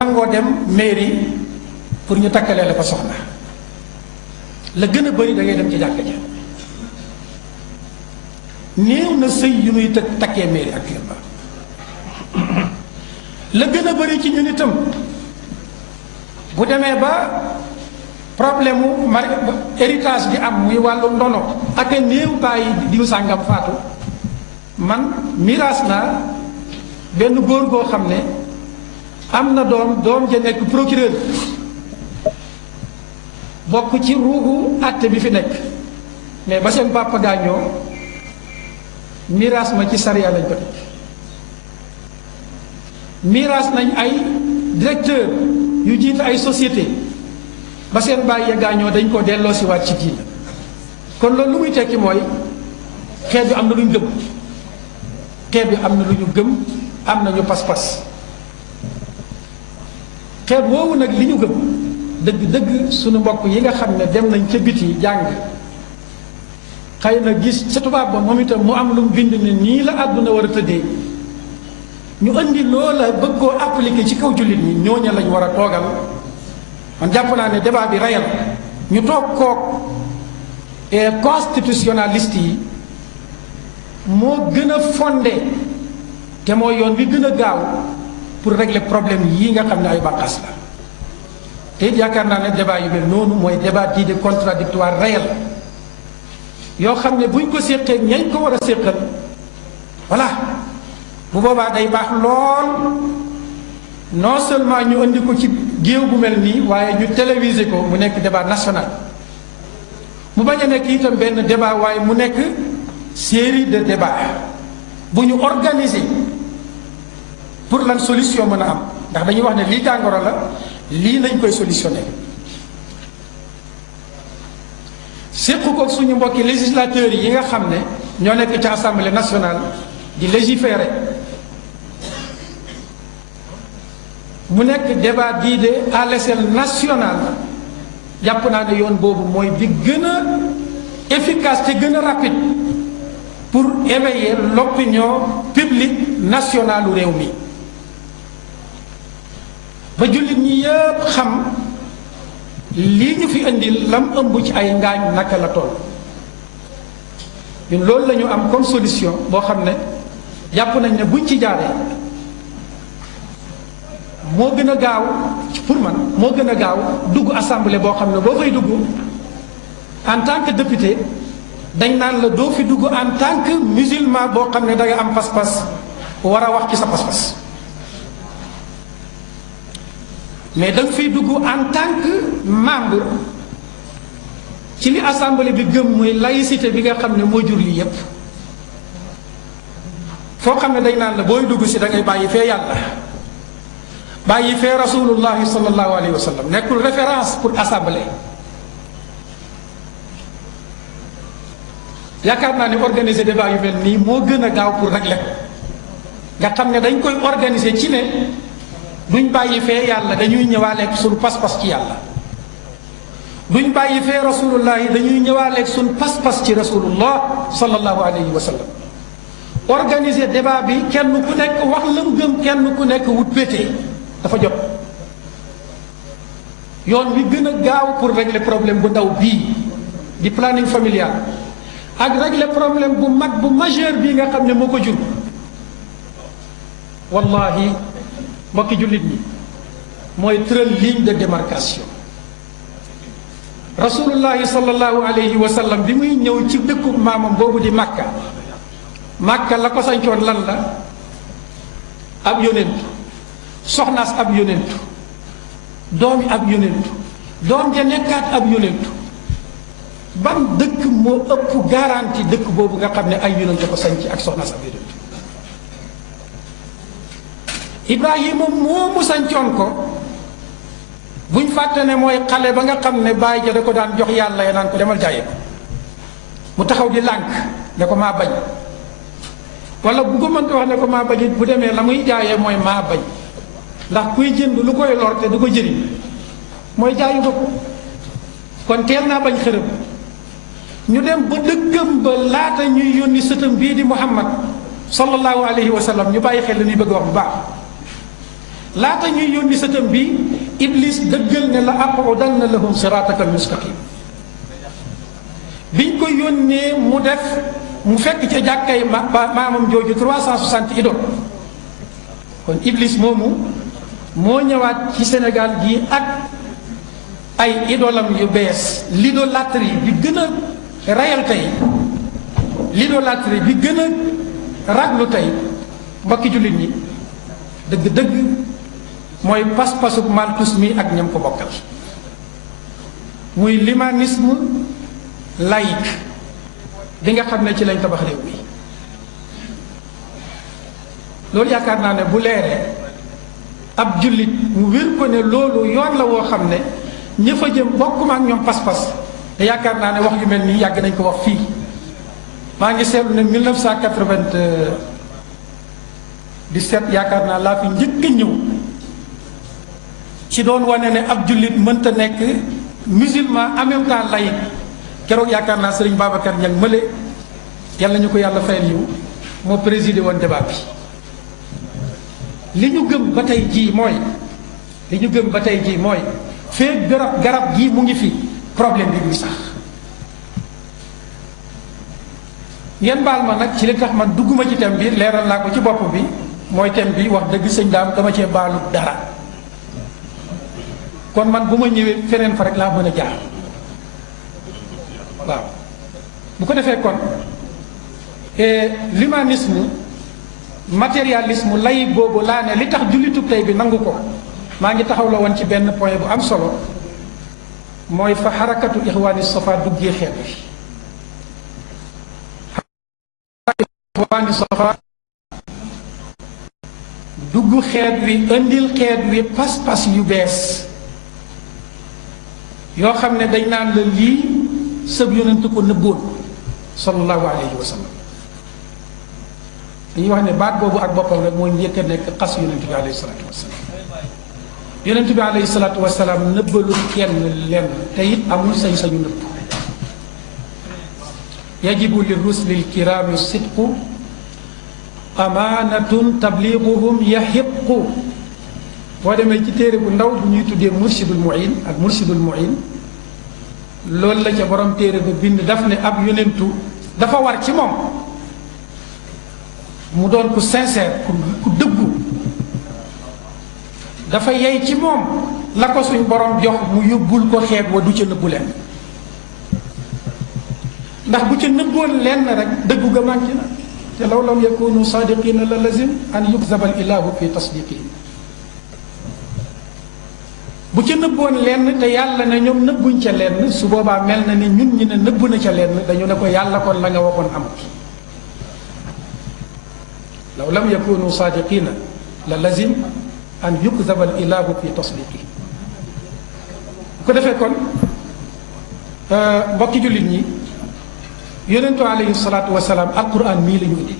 nangoo dem mairie pour ñu takkalee la ko soxna la gën a bëri da ngay dem ci jàkka ja néew na sëy yu nuy takkee mairie actuellement. la gën a bëri ci ñun itam bu demee ba problème mu héritage di am muy wàllu ndono ak a néew bàyyi diw sàngam faatu man miraas naa benn góor goo xam ne am na doom ja nekk procureur bokk ci ruugu àtte bi fi nekk mais ba seen papa gaañoo miraas ma ci sariya lañ ko teg miraas nañ ay directeur yu jiite ay société ba seen bàyyi ya gaañoo dañ ko delloo si waat ci diina kon loolu lu muy tekki mooy xeet bi am na lu ñu gëm xeet bi am na lu ñu gëm am nañu pas-pas xeet woowu nag li ñu gëm dëgg suñu mbokk yi nga xam ne dem nañ ca biti jàng xëy na gis sa tubaab ba moom itam mu am lu mu bind ne nii la àdduna war a tëddee ñu indi loola bëgg koo appliquer ci kaw jullit ñi ñooña lañ war a toogal man jàpp naa ne débat bi rayal ñu toog kook constitutionnaliste yi moo gën a fondé te mooy yoon wi gën a gaaw pour régler problème yii nga xam ne ay bànqaas la te it yaakaar naa ne débat yu mel noonu mooy débat di contradictoire réel yoo xam ne buñ ko séqee ñañ ko war a séqal voilà bu boobaa day baax lool non seulement ñu indi ko ci géew bu mel nii waaye ñu téléviser ko mu nekk débat national mu bañ a nekk itam benn débat waaye mu nekk série de débat bu ñu organiser pour lan solution mën a am ndax dañuy wax ne lii jàngoro la lii lañ koy solutionné séqu ko suñu mbokki législateurs yi nga xam ne ñoo nekk ci assemblée nationale di légiférer mu nekk débat d'idées à l'échelle nationale jàpp naa ne yoon boobu mooy bi gën a efficace te gën a rapide pour éveiller l'opinion publique nationale u réew mi ba jullit ñi yépp xam lii ñu fi indi lam ëmb ci ay ngaañ naka la toll ñun loolu la ñu am comme solution boo xam ne jàpp nañ ne buñ ci jaaree moo gën a gaaw pour man moo gën a gaaw dugg assemblée boo xam ne boo fay dugg en tant que député dañ naan la doo fi dugg en tant que musulman boo xam ne da nga am pas-pas war a wax ci sa pas-pas mais da nga fiy dugg en tant que membre ci li assemblée bi gëm muy laïcité bi nga xam ne moo jur lii yépp foo xam ne dañ naan la booy dugg si da ngay bàyyi fee yàlla bàyyi fee rasulullahi sallallahu alayhi wa sallam nekkul référence pour assemblée yaakaar naa ne organiser débat yu mel nii moo gën a gaaw pour régler ko nga xam ne dañ koy organiser ci ne duñ bàyyi fee yàlla dañuy ñëwaaleeg suñu pas-pas ci yàlla duñ bàyyi fee rasulullahi dañuy ñëwaaleeg suñu pas-pas ci rasulullah sallallahu alayhi wa sallam organiser débat bi kenn ku nekk wax la mu gëm kenn ku nekk wut pété dafa jot yoon wi gën a gaaw pour régler problème bu ndaw bii di planning familial ak régler problème bu mag bu majeur bii nga xam ne moo ko jur wallahi mbokki jullit ñi mooy tëral ligne de démarcation rasulullahi sallallahu alayhi wa sallam bi muy ñëw ci dëkku maamam boobu di Makka Makka la ko sañcoon lan la ab yonentu soxnaas ab yonentu doomi ab yonentu doom ja nekkaat ab yonentu ban dëkk moo ëpp garantie dëkk boobu nga xam ne ay yonentu ko sañc ak soxnaas ab yonentu Ibrahima moomu sañcoon ko buñ fàtte ne mooy xale ba nga xam ne bàyyi ja da ko daan jox yàlla ya naan ko demal jaaye ko mu taxaw di lànk ne ko maa bañ wala bu ko mënta wax ne ko maa bañ it bu demee la muy jaayee mooy maa bañ ndax kuy jënd lu koy lor te du ko jëriñ mooy jaayu ko kon teel naa bañ xërëm ñu dem ba dëkkam ba laata ñuy yónni sëtam bii di Muhammad sallallahu alayhi wa sallam ñu bàyyi xel li ñuy bëgg wax bu baax laata ñuy yónni sëtam bi Iblis dëggal ne la aqudanna lahum siraataka almustaqim biñ ko yónnee mu def mu fekk ca jàkkay maamam jooju 360 idole kon Iblis moomu moo ñëwaat ci Sénégal gii ak ay idolam yu bees. L'idolâtrie bi gën a rayal tey, l'idolâtrie bi gën a raglu tey mbokki jullit ñi dëgg-dëgg mooy pas-pasuk Malthus mi ak ñam ko bokkal, muy l'humanisme laïque bi nga xam ne ci lañ tabax réew mi. loolu yaakaar naa ne bu leeree ab jullit mu wér ko ne loolu yoon la woo xam ne ña fa jëm bokkuma ak ñoom pas-pas, te yaakaar naa ne wax yu mel nii yàgg nañ ko wax fii. maa ngi seetlu ne 1997 yaakaar naa laa fi njëkk a ñëw ci doon wane ne ab jullit mënta nekk musulman en même temps laïque. keroog yaakaar naa Serigne Babacar Niang mële yàlla ñu ko yàlla fayal yiw moo présidé woon débat bi. li ñu gëm ba tey jii mooy feeg garab gii mu ngi fi problème bi duy sax. ngeen baal ma nag ci li tax man dugguma ci thème bi, leeral naa ko ci bopp bi, mooy thème bi wax dëgg sëñ daam dama cee baalu dara. kon man bu ma ñëwee feneen fa rek laa mën a jaar waaw. bu ko defee kon l'humanisme matérialisme laïque boobu laa ne li tax jullitu tey bi nangu ko. maa ngi taxaw la woon ci benn point bu am solo, mooy fa xarakatu ixwaani safa duggee xeet wi. ixwaani safa dugg xeet wi, indil xeet wi pas-pas yu bees yoo xam ne dañ naan la lii sëb yonent ko nëbboon sallallahu alayhi wa sallam. dañuy wax ne baat boobu ak boppam rek mooy njëkk a nekk xas yonent bi alayhi salaatu wasalaam. yonent bi alayhi salaatu wasalaam nëbbalu kenn lenn te it amul sañ-sañu nëbb. yajibu li rusulil kiraami sidqu amaanatun tabliiguhum yahiqu. boo demee ci téere bu ndaw bu ñuy tuddee mursidul muin ak mursidul muin, loolu la ca borom téere ba bind daf ne ab yonentu dafa war ci moom mu doon ku sincère, ku dëggu. dafa yey ci moom la ko suñ borom jox mu yóbbul ko xeet wa du ca nëbbu leen, ndax bu ca nëbboon lenn rek dëggu ga manqué na. te law lam yakunu sadiqina la lazim an yukzaba al ilahu fi tasdiqihim. bu ca nëbboon lenn te yàlla ne ñoom nëbbuñ ca lenn, su boobaa mel na ni ñun ñi ne nëbbu na ca lenn dañu ne ko yàlla kon la nga waxoon amut. law lam yakunu sadiqina la lazim an yukzaba al ilahu fi tasdiqi. bu ko defee kon mbokki jullit ñi, yonentu alayhi salaatu wasalaam alquran mii la ñu indi,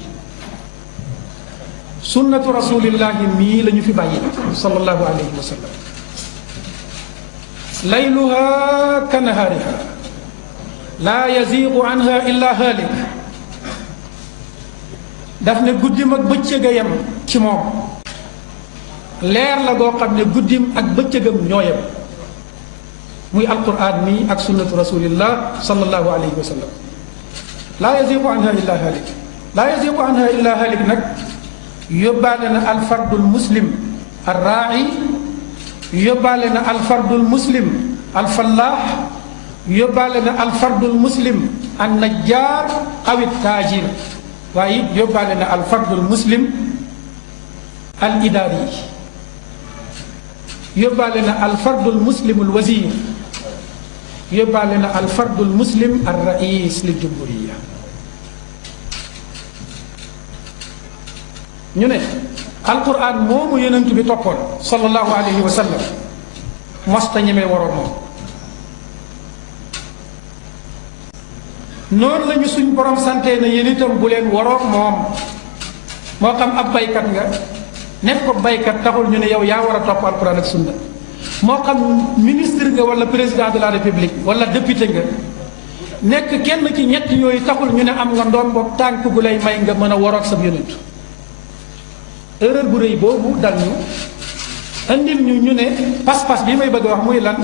sunnatu rasulillahi mii la ñu fi bàyyi sallallahu alayhi wa sallam. layluha ka nahaariha laa yaziigu anha illa haalik. daf ne guddim ak bëccëg a yem ci moom, leer la goo xam ne guddim ak bëccëgam ñoo yem, muy alquran mi ak sunnatu rasulillah sallallahu alayhi wa sallam. laa yaziigu anha illa haalik. laa yaziigu anha illa haalik nag yóbbaale na alfardul muslim arraa'i, yóbbaale na alfardul muslim alfallaax, yóbbaale na alfardul muslim an najjaar awit taajir, waaye it yóbbaale na alfardul muslim al idaari, yóbbaale na alfardul muslim al wazir, yóbbaale na alfardul muslim al rais lil jumhuriya. ñu ne alquran moomu yonent bi toppoon sallallahu alayhi wa sallam mosta ñemee waroon moom. noonu la ñu suñ borom santee na yéen itam bu leen waroon moom. moo xam ab baykat nga nekk ko baykat taxul ñu ne yow yaa war a topp alquran ak sunna, moo xam ministre nga wala président de la république wala député nga nekk kenn ci ñett yooyu taxul ñu ne am nga ndombo tànk gu lay may nga mën a waroog sa yonent. erreur bu rëy boobu dal ñu andil ñu ne pas-pas bi may bëgg a wax muy lan,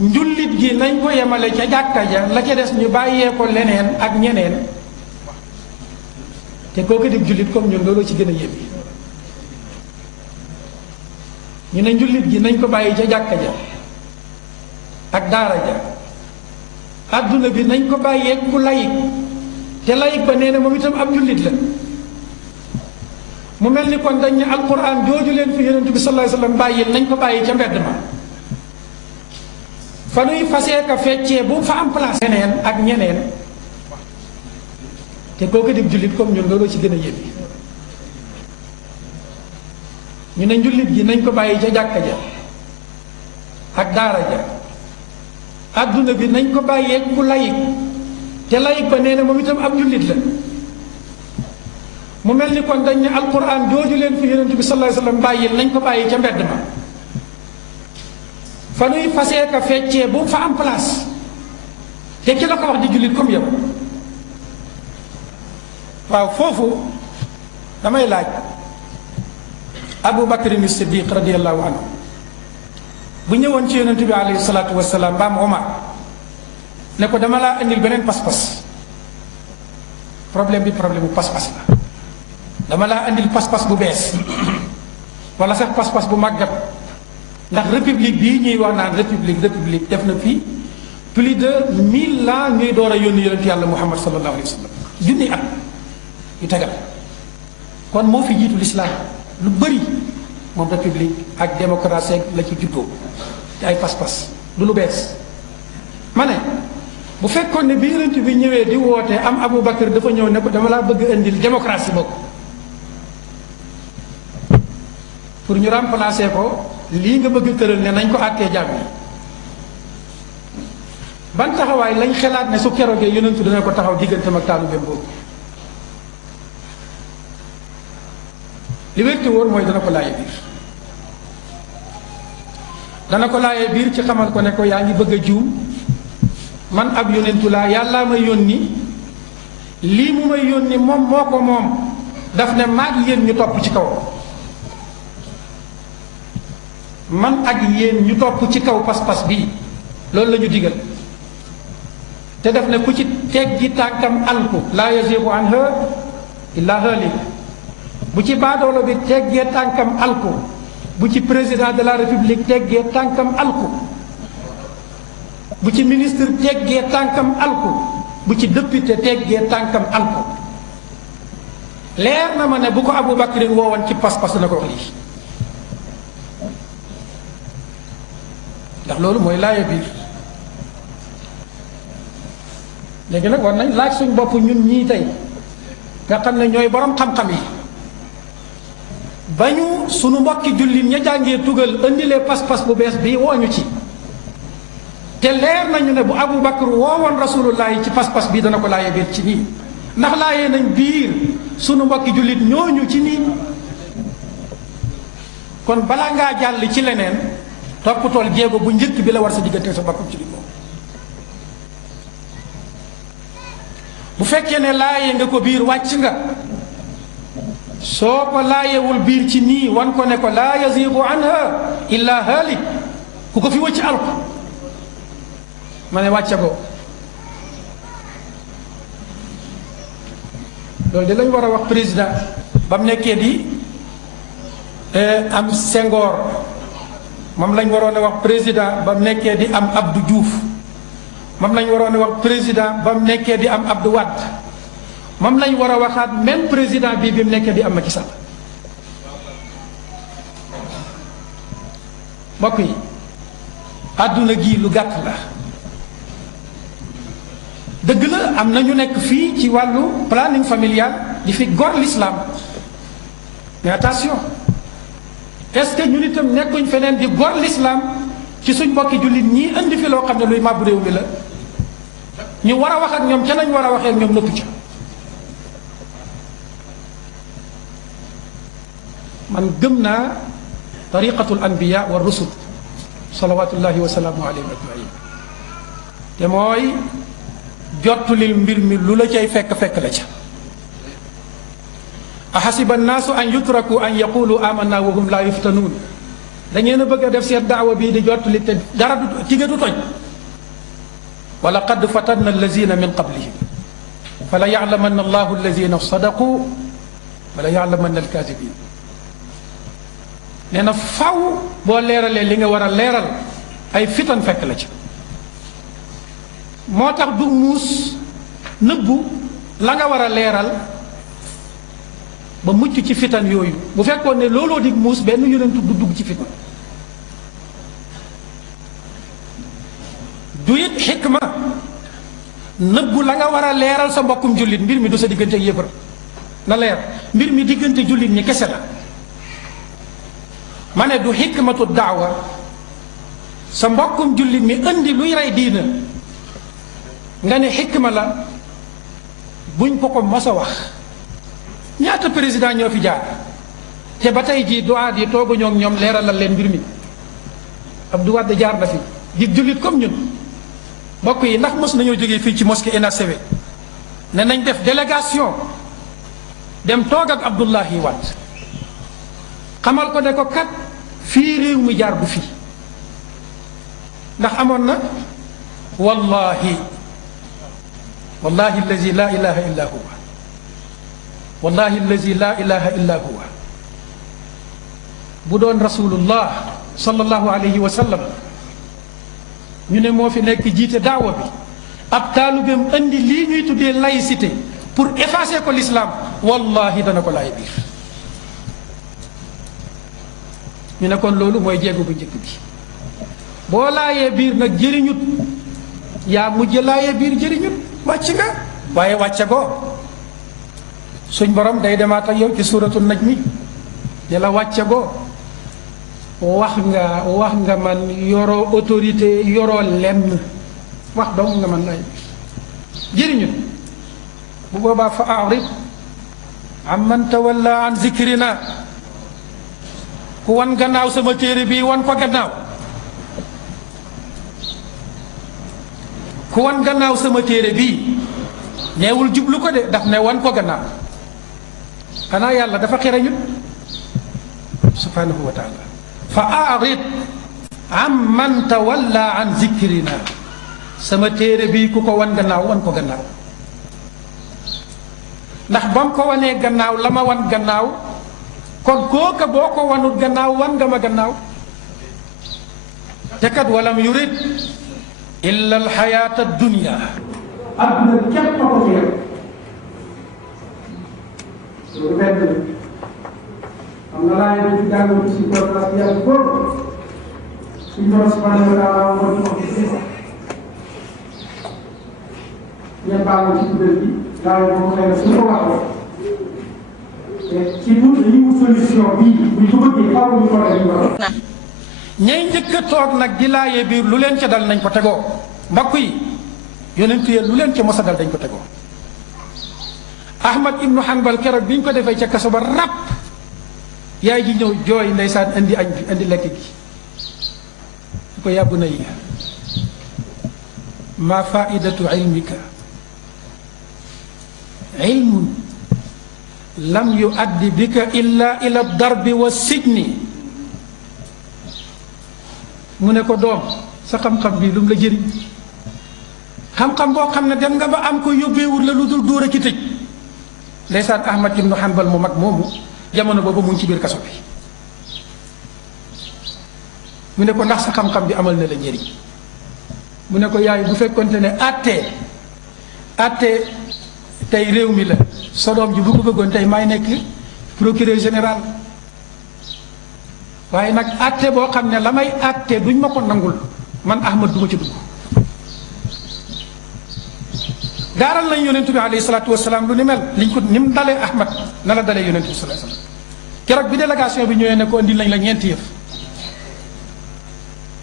njullit gi nañ ko yemale ca jàkka ja, la ca des ñu bàyyee ko leneen ak ñeneen te kooku di jullit comme ñun looloo ci gën a yéeme ñu ne njullit gi nañ ko bàyyi ca jàkka ja ak daara ja adduna bi nañ ko bàyyee ku layik te layik ba nee na moom itam ab njullit la mu mel ni kon dañ ne alquran jooju leen fi yonent bi sallallahu alayhi wasallam bàyyil nañ ko bàyyi ca mbedd ma fa nuy fasee ka feccee bu fa am place ñeneen ak ñeneen te kooku di jullit comme ñun looloo ci gën a yéeme ñu ne njullit gi nañ ko bàyyi ca jàkka ja ak daara ja adduna bi nañ ko bàyyee ku layik te layik ba nee na moom itam ab njullit la mu mel ni kon dañ ne alquran jooju leen fi yonent bi sallallahu alayhi wasallam bàyyil nañ ko bàyyi ca mbedd ma fa nuy fasee ka feccee bu fa am place te ki la ko wax di jullit comme yow waaw foofu damay laaj Abu Bakrin Siddiq radiyallahu anhu bu ñëwoon ci yonent bi alayhi salaatu wasalaam mbaam Omar ne ko dama laa indil beneen pas-pas problème bi problème bu pas-pas la dama laa indil pas-pas bu bees wala sax pas-pas bu màggat ndax république bii ñuy wax naan république def na fii plus de 1000 ans ñuy door a yónni yonent yàlla Muhammad sallallahu alayhi wa sallam junni at yu tegal kon moo fi jiitu lislaam lu bëri moom république ak démocratie la ci juddoo ci ay pas-pas du lu bees ma ne bu fekkoon ne bi yonent bi ñëwee di woote am Abu Bakar dafa ñëw ne ko dama laa bëgg indil démocratie bokk pour ñu remplacer ko lii nga bëgg tëral ne nañ ko àttee jàmm yi ban taxawaay lañ xalaat ne su keroogee yonent dana ko taxaw digganteem ak taalibeem boobu li wérte wóor mooy dana ko laaye biir dana ko laaye biir ci xamal ko ne ko yaa ngi bëgg a juum man ab yonentu laa yàllaa may yónni lii mu may yónni moom moo ko moom daf ne maag yéen ñu topp ci kaw man ak yéen ñu topp ci kaw pas-pas bii loolu la ñu digal te def ne ku ci teggi tànkam alku laa yazigu anha illa halik bu ci baadoolo bi teggee tànkam alku bu ci président de la république teggee tànkam alku bu ci ministre teggee tànkam alku bu ci député teggee tànkam alku leer na ma ne bu ko Abu Bakrin woowoon ci pas-pas dana ko wax lii ndax loolu mooy laaye biir léegi nag war nañ laaj suñ bopp ñun ñii tey nga xam ne ñooy borom xam-xam yi ba ñu sunu mbokki jullit ña jàngee tugal indilee pas-pas bu bees bii wooñu ci te leer nañu ne bu Abu Bakr woowoon rasulullahi ci pas-pas bii dana ko laaye biir ci nii ndax laayee nañ biir sunu mbokki jullit ñooñu ci nii kon balaa ngaa jàll ci leneen toppatool jéego bu njëkk bi la war sa diggante sa boppam ci li moom bu fekkee ne laaye nga ko biir wàcc nga soo ko laayewul biir ci nii wan ko ne ko laa yazigu anha illa halik ku ko fi wëcc alko ma ne wàcce ko loolu de lañ war a wax président ba mu nekkee di am Senghor moom lañ waroon a wax président ba mu nekkee di am Abdou Diouf moom lañ waroon a wax président ba mu nekkee di am Abdou Wade moom lañ war a waxaat même président bii bi mu nekkee di am Macky Sall mbokk yi àdduna gi lu gàtt la dëgg la am na ñu nekk fii ci wàllu planning familial di fi gor l'islam mais attention est-ce que ñun itam nekkuñ feneen di gor l'islam ci suñ mbokki jullit ñii indi fi loo xam ne luy màbbu réew mi la ñu war a wax ak ñoom ca nañ war a waxee ak ñoom nëpp ca man gëm naa tariqatul anbiya wa rusul salawatullahi wa salaamu alayhim ajmain te mooy jottulil mbir mi lu la cay fekk la ca ahasiba annaasu an yutraku an yaqulu amanna wa hum la yuftanuun da ngeen a bëgg a def seen daawa bii di jottuli te dara du tige du toj wa laqad fatanna allazina min qablihim fala ya'lamanna allahu allazina sadaqu wala ya'lamanna al-kaadibin. nee na faw boo leeralee li nga war a leeral ay fitan fekk la ci. moo tax du muus nëbbu la nga war a leeral ba mucc ci fitan yooyu. bu fekkoon ne looloo dig muus benn yonentu du dugg ci fitan. du it xikma nëbbu la nga war a leeral sa mbokkum jullit. mbir mi du sa diggante ak yëppar na leer, mbir mi diggante jullit ñi kese la. ma ne du xikmatu daawa sa mbokkum jullit mi indi luy rey diina nga ne xikma la buñ ko mos a wax. ñaata président ñoo fi jaar te ba tey jii duwaat yi tooguñoo ak ñoom leeralal leen mbir mi. Abdou Wade jaar na fi di jullit comme ñun. mbokk yi ndax mos nañoo jógee fii ci mosquée NACV ne nañ def délégation dem toog ak Abdoulaye Wade xamal ko ne ko kat fii réew mi jaar bu fii ndax amoon na wallahi allazi la ilaha illa huwa wallahi allazi la ilaha illa huwa bu doon rasulullah sallallahu alayhi wa sallam ñu ne moo fi nekk jiite daawa bi ab taalubeem andi lii ñuy tuddee laïcité pour effacer ko l'islam wallahi dana ko laay biir. ñu ne kon loolu mooy jéego bu njëkk bi. boo laayee biir nag jëriñut yaa mujj laayee biir jëriñut wàcc nga waaye wàcce goo suñ borom day demaat ak yow ci suuratu najmi di la wàcce goo wax nga man yoroo autorité yoroo lenn wax dong nga man lay jëriñut bu boobaa fa a'rid amman tawalla an zikrina ku wan gannaaw sama téere bii wan ko gannaaw ku wan gannaaw sama téere bii neewul jublu ko de daf ne wan ko gannaaw xanaa yàlla dafa xirañut subhanahu wa taala fa a'rid amman tawalla an zikrina sama téere bii ku ko wan gannaaw wan ko gannaaw ndax ba mu ko wanee gannaaw la ma wan gannaaw kon kooka boo ko wanut gannaaw wan nga ma gannaaw te kat walam yurid illa alxayaata addunia adduna képp a ko fi yem loolu benn xam nga laa yéen ci jàngoon si conférence bi yàgg boobu suñu borom subhanahu wa taala moo di wax ci ñeen baal ci kuréel bi laa yéen moom xëy na suñu ko waxee te ci ñun dañuy wut solution bii buñ ko bëggee faaw ñu ko def ñu ko ñay njëkk a toog nag di laayee biir lu leen ca dal nañ ko tegoo mbokk yi yonent yi lu leen ca mos a dal dañ ko tegoo Ahmad ibnu Hanbal keroog bi ñu ko defee ca kaso ba ràpp yaay ji ñëw jooy ndeysaan indi añ bi indi lekk gi su ko yàbbu na yi ma faidatu ilmika ilmun lam yuaddi bika illa ila darbi wa sijni mu ne ko doom sa xam-xam bii lu mu la jëriñ xam-xam boo xam ne dem nga ba am ko yóbbeewul la lu dul dóor a ki tëj ndeysaan Ahmad ibnu Hanbal mu mag moomu jamono boobu mu ngi ci biir kaso bi mu ne ko ndax sa xam-xam bi amal na la njëriñ mu ne ko yaay bu fekkonte ne àtte tey réew mi la sa doom ji bu ko bëggoon tey maay nekk procureur général waaye nag àtte boo xam ne la may àtte duñ ma ko nangul man Ahmad du ma ci dugg gaaral nañ yonentu bi alayhi salaatu wasalaam lu ni mel liñ ko ni mu dalee Ahmad na la dalee yonentu bi sallallahu alayhi wasallam keroog bi délégation bi ñëwee ne ko indi lañ la ñeenti yëf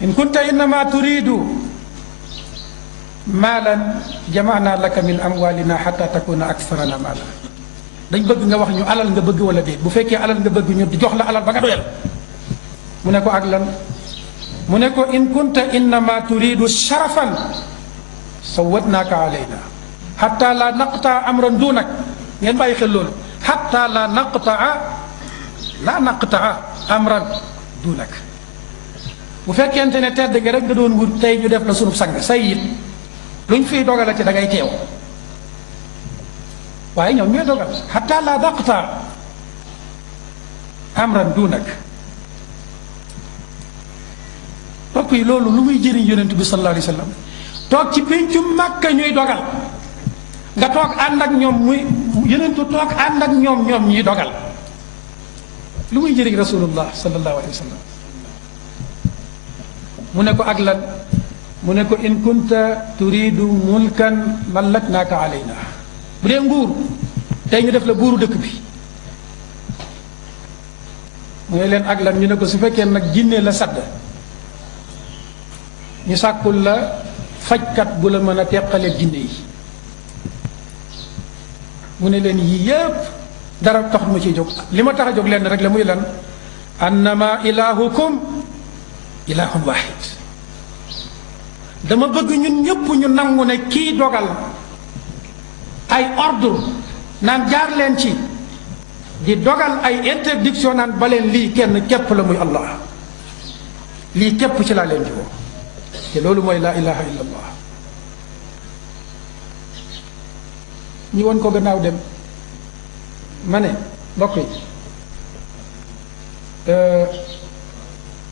in kunta innama turidu maalan jamaana laka min amwalina xata takuna aksarana maala dañ bëgg nga wax ñu alal nga bëgg wala déet bu fekkee alal nga bëgg ñu di jox la alal ba nga doyal mu ne ko ak lan mu ne ko in kunta innama turidu sharafan sawatnaaka alayna xata la naqtaa amran duunak ngeen bàyyi xel loolu xata la naqtaa amran duunak bu fekkente ne tedd nga rek nga doon wut tey ñu def la sunub sang sayid luñ fiy dogala ci da ngay teew waaye ñoom ñooy dogal xata la naqtaa amran duunak mbokk yi loolu lu muy jëriñ yonent bi sallallahu alayhi wa sallam toog ci péncu Makka ñuy dogal nga toog ànd ak ñoom muy yonentu toog ànd ak ñoom ñuy dogal lu muy jëriñ rasulullah sallallahu alayhi wa sallam mu ne ko ak lan mu ne ko in kunta turidu mulkan mallaknaaka alayna bu dee nguur tey ñu def la buuru dëkk bi mu ne leen ak lan ñu ne ko su fekkee nag jinne la sadd ñu sàkkul la fajkat bu la mën a teqale jinne yi mu ne leen yii yépp dara tax ma ciy jóg li ma tax a jóg leen rek la muy lan annama ilahukum ilahun wahid dama bëgg ñun ñëpp ñu nangu ne kii dogal ay ordre naan jaar leen ci di dogal ay interdiction naan ba leen lii kenn képp la muy Allah lii képp ci laa leen di woo te loolu mooy laa ilaha illa allah ñi won ko gannaaw dem ma ne mbokk yi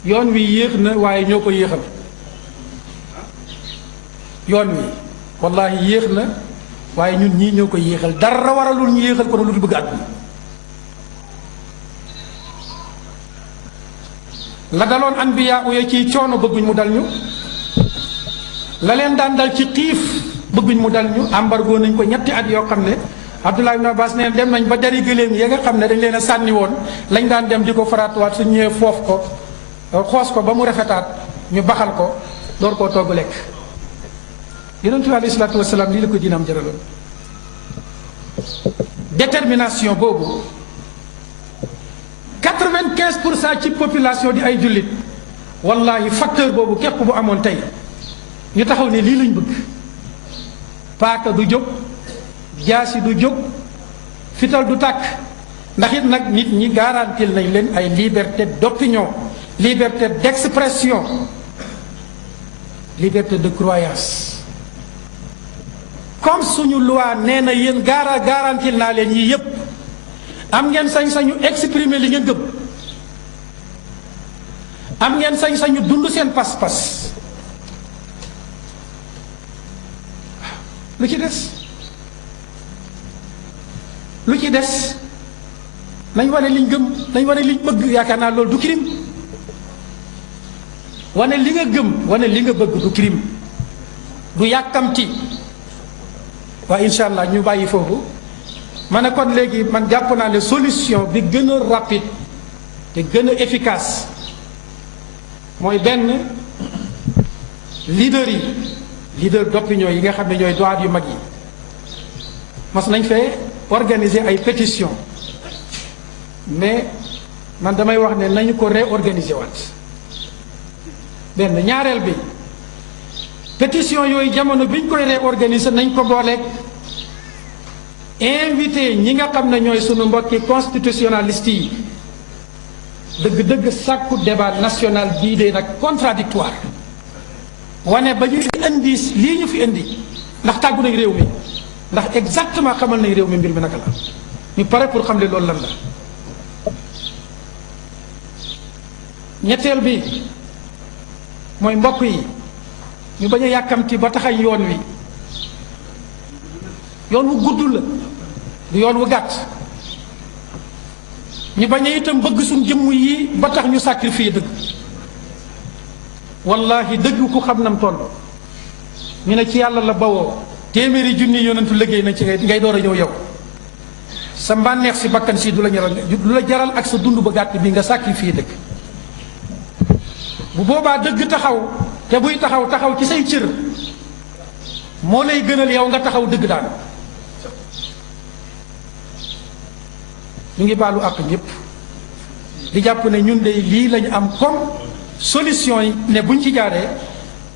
yoon wi yéex na waaye ñoo ko yéexal yoon wi wallahi yéex na waaye ñun ñii ñoo ko yéexal dara waralul ñu yéexal ko na lu du bëgg àdduna la daloon anbiya uye ci coono bëgguñ mu dal ñu la leen daan dal ci xiif bëgguñ mu dal ñu embargo nañ ko ñetti at yoo xam ne Abdullah ibn Abbas neen dem nañ ba dari gëléem ya nga xam ne dañ leen a sànni woon lañ daan dem di ko faraatuwaat su ñëwee foofu ko xoos ko ba mu rafetaat ñu baxal ko door koo togg lekk yonent bi alayhi salaatu wasalaam lii la ko diinaam jaraloon détermination boobu 95% ci population di ay jullit wallahi facteur boobu képp bu amoon tey ñu taxaw ne lii lañ bëgg paaka du jóg jaasi du jóg fital du tàkk ndax it nag nit ñi garantil nañ leen ay liberté d'opinion liberté d'expression liberté de croyance comme suñu loi nee na yéen garantil naa leen yii yépp am ngeen sañ-sañu exprimer li ngeen gëm am ngeen sañ-sañu dund seen pas-pas lu ci des lu ci des nañ wane liñ gëm nañ wane liñ bëgg yaakaar naa loolu du crime wane li nga gëm wane li nga bëgg du crime du yàkkamti waaye incha allah ñu bàyyi foofu ma ne kon léegi man jàpp naa ne solution bi gën a rapide te gën a efficace mooy benn leader yi leader d'opinion yi nga xam ne ñooy droit yu mag yi mas nañ fee organiser ay pétition mais man damay wax ne nañu ko réorganiser waat benn ñaareel bi pétition yooyu jamono bi ñu koy réorganiser nañ ko booleeg invité ñi nga xam ne ñooy sunu mbokki constitutionnaliste yi dëgg-dëgg sàkku débat national bii de nag contradictoire wane ba ñuy indi lii ñu fi indi ndax tàggu nañ réew mi ndax exactement xamal nañ réew mi mbir mi naka la ñu pare pour xam ne loolu lan la ñetteel bi mooy mbokk yi ñu bañ a yàkkamti ba taxañ yoon wi yoon wu gudd la du yoon wu gàtt ñu bañ a itam bëgg suñ jëmm yi ba tax ñu sacrifier dëgg wallahi dëgg ku xam nam toll ñu ne ci yàlla la bawoo téeméeri junni yonentu liggéey nañ ci ngay door a ñëw yow sa mbànneex si bakkan si du la jaral ak sa dund ba gàtt bi nga sacrifier dëgg bu boobaa dëgg taxaw te buy taxaw ci say cër moo lay gënal yow nga taxaw dëgg daal ñu ngi baalu àq ñëpp di jàpp ne ñun de lii lañu am comme solution yi ne buñ ci jaaree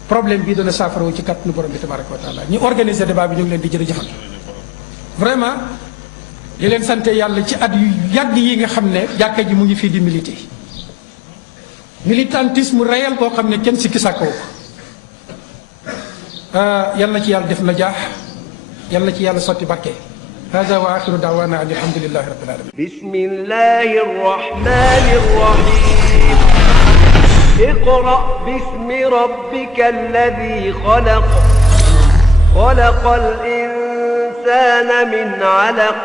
problème bi dana saafara ci kàttanu borom bi tabaraka wa taala ñu organiser débat bi ñu ngi leen di jërëjëfal vraiment di leen sante yàlla ci at yu yàgg yi nga xam ne jàkka ji mu ngi fii di militer militantisme réel boo xam ne kenn sikki sàkkoo ko yal na ci yàlla def na jaax yal na ci yàlla sotti barke hada wa axiru daawana an alhamdulillahi rabbil alamin. bismillahi rrahmani rrahim. iqra bismi rabbika alladi xalaq. xalaqal insaana min alaq.